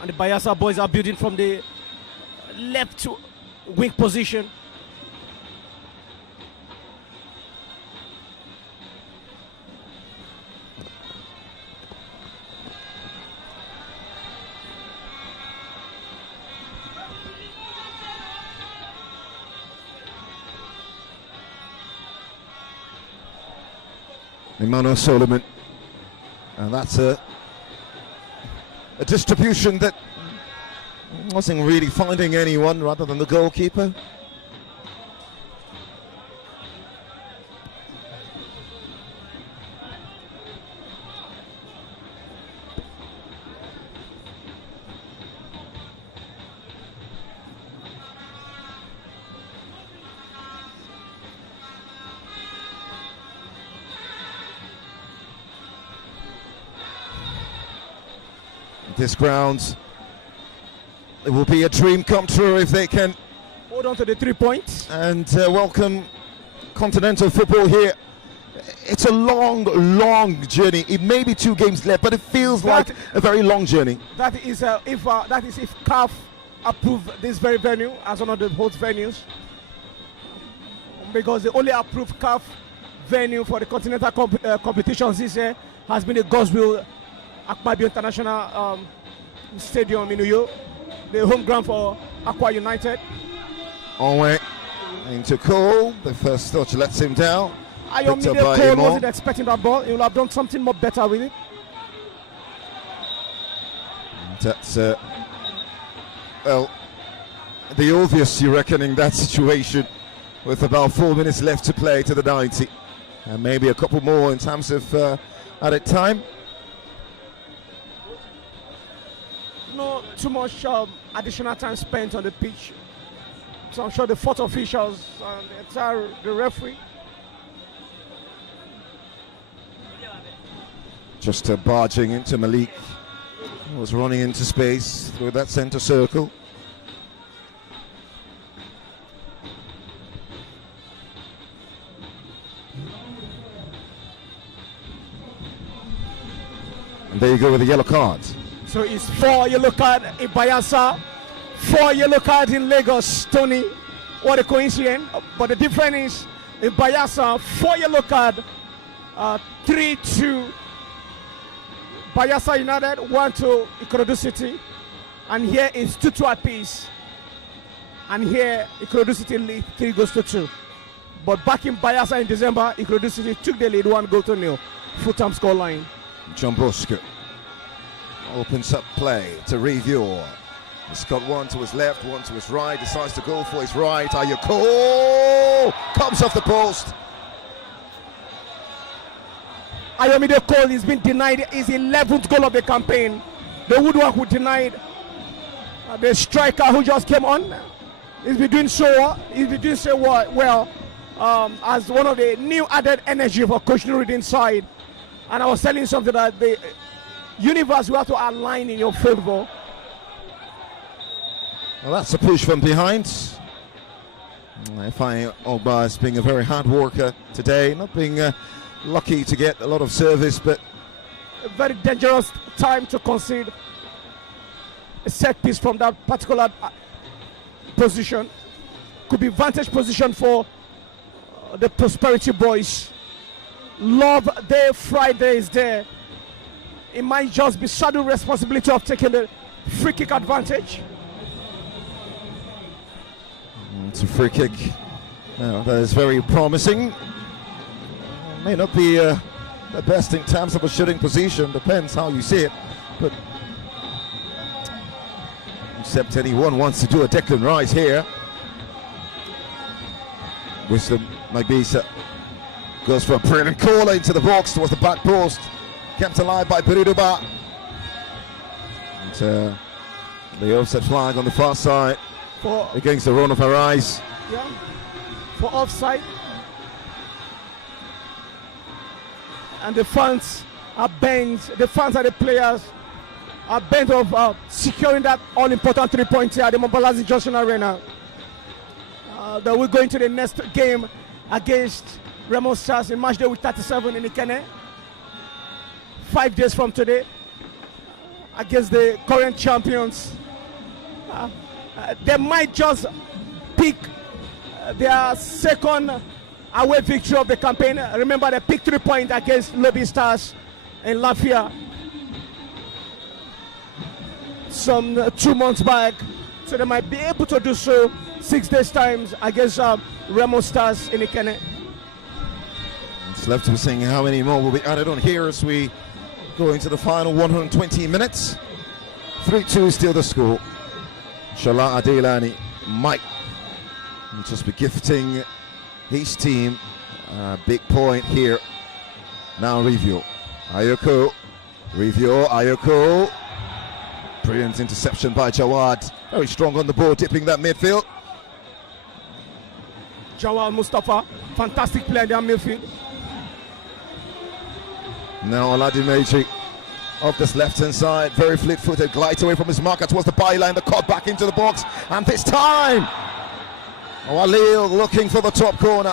And the Bayelsa boys are building from the left wing position. Emmanuel Solomon, and that's a distribution that wasn't really finding anyone rather than the goalkeeper. This ground, it will be a dream come true if they can Hold on to the 3 points. and welcome continental football here. It's a long journey. It may be 2 games left, but it feels like a very long journey. That is if CAF approve this very venue as one of the host venues, because the only approved CAF venue for the continental competitions this year has been the Godswill Akpabio International Stadium in Uyo, the home ground for Aqua United. Onwe into Cole. The first touch lets him down. Ayomide Cole wasn't expecting that ball. He would have done something more better with it. That's well, the obvious, you reckon, in that situation, with about 4 minutes left to play to the 90, and maybe a couple more in terms of added time. Not too much additional time spent on the pitch, so I'm sure the 4th officials and the referee. Just barging into Malik, who was running into space through that centre circle. And there you go with the yellow card. So it's 4 yellow card in Bayelsa, 4 yellow cards in Lagos, Tony. What a coincidence. But the difference is in Bayelsa, 4 yellow card, 3-2 Bayelsa United, 1-2 IKORODU City. And here is 2-2 apiece. And here IKORODU City lead 3-2. But back in Bayelsa in December, IKORODU City took the lead 1-0, full-time scoreline. John Bosco opens up play to review. He's got one to his left, one to his right, decides to go for his right. Ayoko comes off the post. Ayomide Cole has been denied his 11th goal of the campaign. The woodwork who denied the striker who just came on. He's been doing so well as one of the new added energy for Coach Nuruddin's side. And I was telling something that the universe will have to align in your favor. Well, that's a push from behind. Ifeanyi Ogba is being a very hard worker today, not being lucky to get a lot of service, but a very dangerous time to concede a set piece from that particular position. Could be vantage position for the Prosperity boys. Love Day Friday is there. It might just be sudden responsibility of taking the free kick advantage. It's a free kick that is very promising. May not be the best in terms of a shooting position, depends how you see it, but Except anyone wants to do a Declan Rice here. Wisdom Magbisa goes for a brilliant corner into the box towards the back post. Kept alive by Buildup. And the offset flag on the far side against the run of her eyes. Yeah, for offside. And the fans are bent, the fans and the players are bent of securing that all-important 3 points here at the Mobalazi Junction Arena. That we're going to the next game against Remo Stars in match day week 37 in Ikene. 5 days from today against the current champions. They might just pick their second away victory of the campaign. Remember, they picked 3 points against Lobby Stars in Lafia some 2 months back, so they might be able to do so 6 days times against Remo Stars in Ikene. It's left to be seeing how many more will be added on here as we go into the final 120 minutes. 3-2 still the score. Shala Adelani might just be gifting his team a big point here. Now review. Ayoko. Brilliant interception by Jawad. Very strong on the ball, dipping that midfield. Jawad Mustafa, fantastic play in their midfield. Now Oladimeji off this left-hand side, very fleet-footed, glides away from his marker towards the byline, the cut back into the box, and this time, Walil looking for the top corner.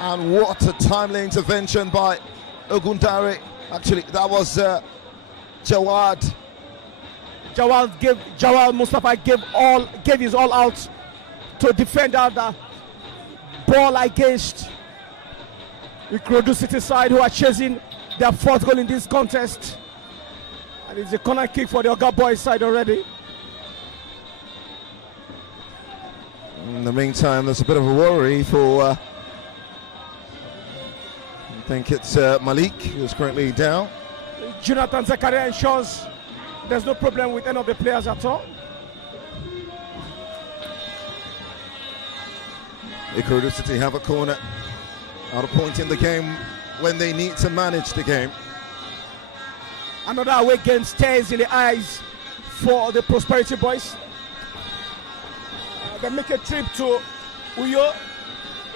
And what a timely intervention by Ogundare. Actually, that was Jawad. Jawad Mustafa gave his all out to defend out the ball against the IKORODU City side, who are chasing their 4th goal in this contest. And it's a corner kick for the Oga Boys side already. In the meantime, there's a bit of a worry for I think it's Malik, who's currently down. Jonathan Zakaria ensures there's no problem with any of the players at all. IKORODU City have a corner at a point in the game when they need to manage the game. Another away game stares in the eyes for the Prosperity Boys. They make a trip to Uyo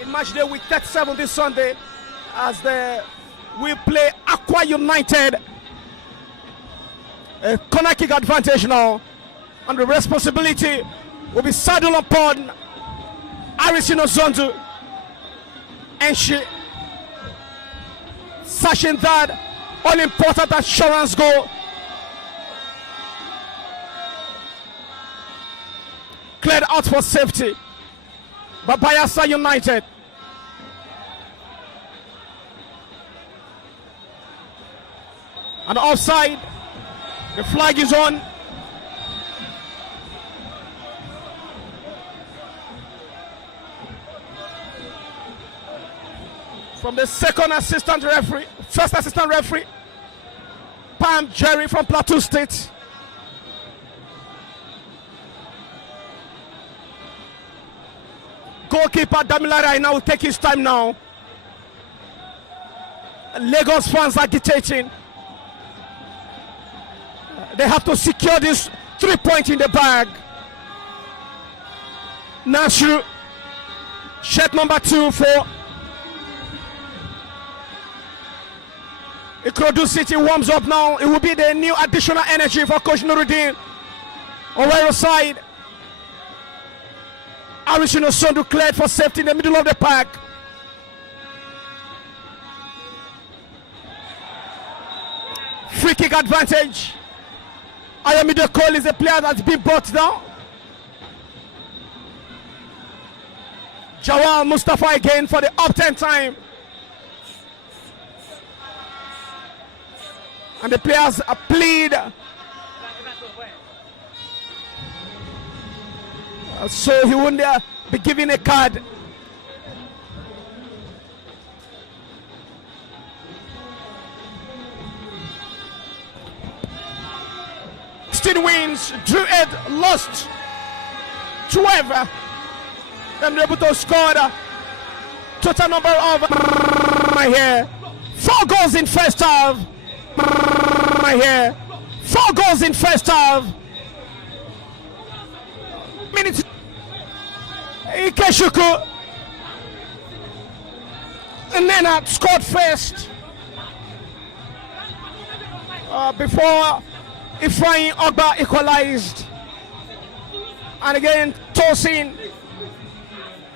in match day week 37 this Sunday as they will play Aqua United. A corner kick advantage now, and the responsibility will be saddled upon Arisino Zondu, and she sashing that all-important assurance goal. Cleared out for safety by BAYELSA United. And offside, the flag is on. From the first assistant referee, Pam Jerry from Plateau State. Goalkeeper Damilare now will take his time now. Lagos fans agitating. They have to secure this 3 points in the bag. Nasru, shirt number 2 for IKORODU City warms up now. It will be the new additional energy for Coach Nuruddin. On right side, Arishino Sondu cleared for safety in the middle of the pack. Free kick advantage. Ayomide Cole is a player that's been brought down. Jawal Mustafa again for the up 10 time. And the players plead. So he wouldn't be given a card. Still 13 wins, drew 8, lost 12. Them able to score the total number of here. 4 goals in first half. Here. 4 goals in first half. Minutes. Ikeshuku. And then scored first. Before Ifeanyi Ogba equalized. And again, Tosin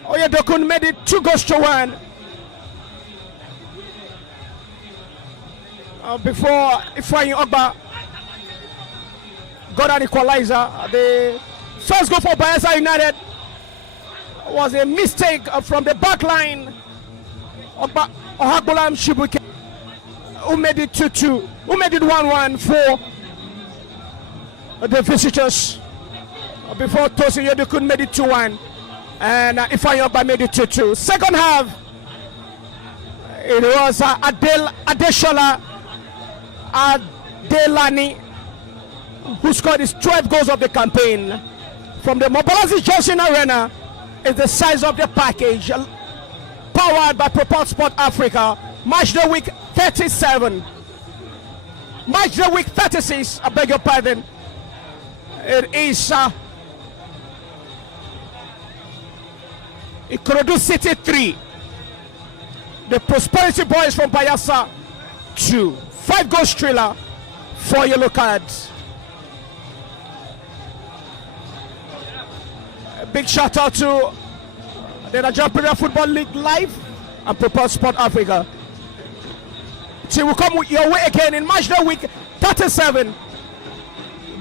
Oyedokun made it 2-1. Before Ifeanyi Ogba got an equalizer. The first goal for Bayelsa United was a mistake from the back line. Ogba Ohagbolam Shibuke, who made it 2-2, who made it 1-1 for the visitors. Before Tosin Oyedokun made it 2-1. And Ifeanyi Ogba made it 2-2. Second half, it was Adeshola Adelani who scored his 12 goals of the campaign. From the Mobilazi Johnson Arena is the size of the package, powered by Propulse Sport Africa. Match the week 37. Match the week 36, I beg your pardon. It is IKORODU City 3. The Prosperity Boys from Bayelsa 2. 5 goals thriller, 4 yellow cards. A big shout out to the Nigerian Premier Football League Live and Propulse Sport Africa. Till we come your way again in match the week 37.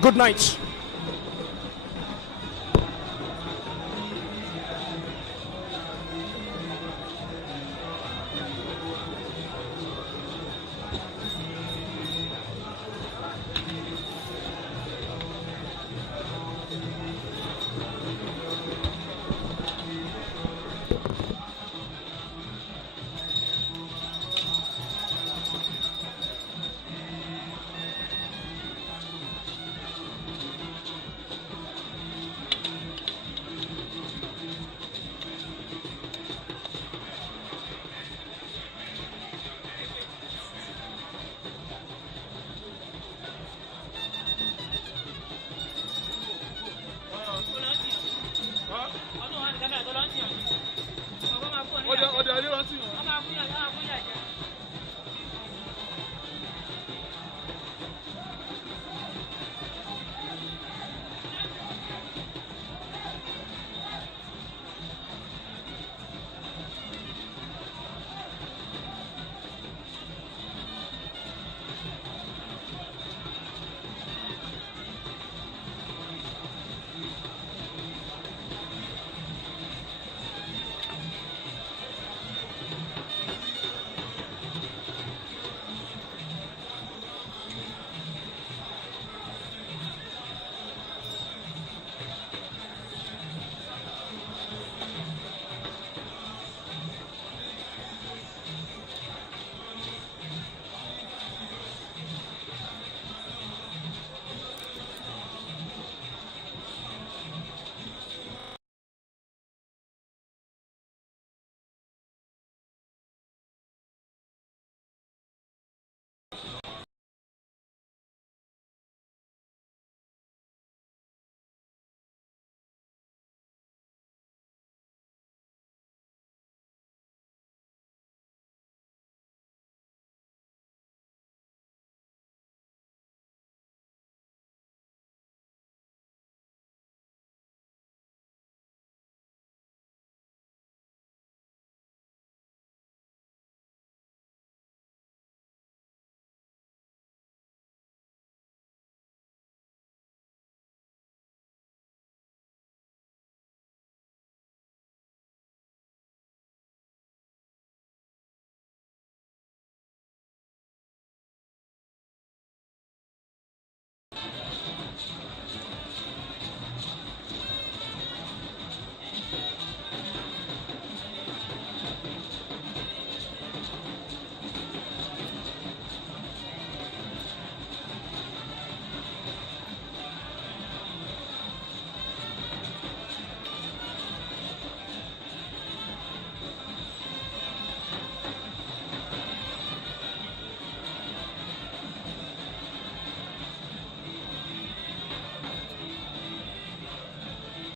Good night.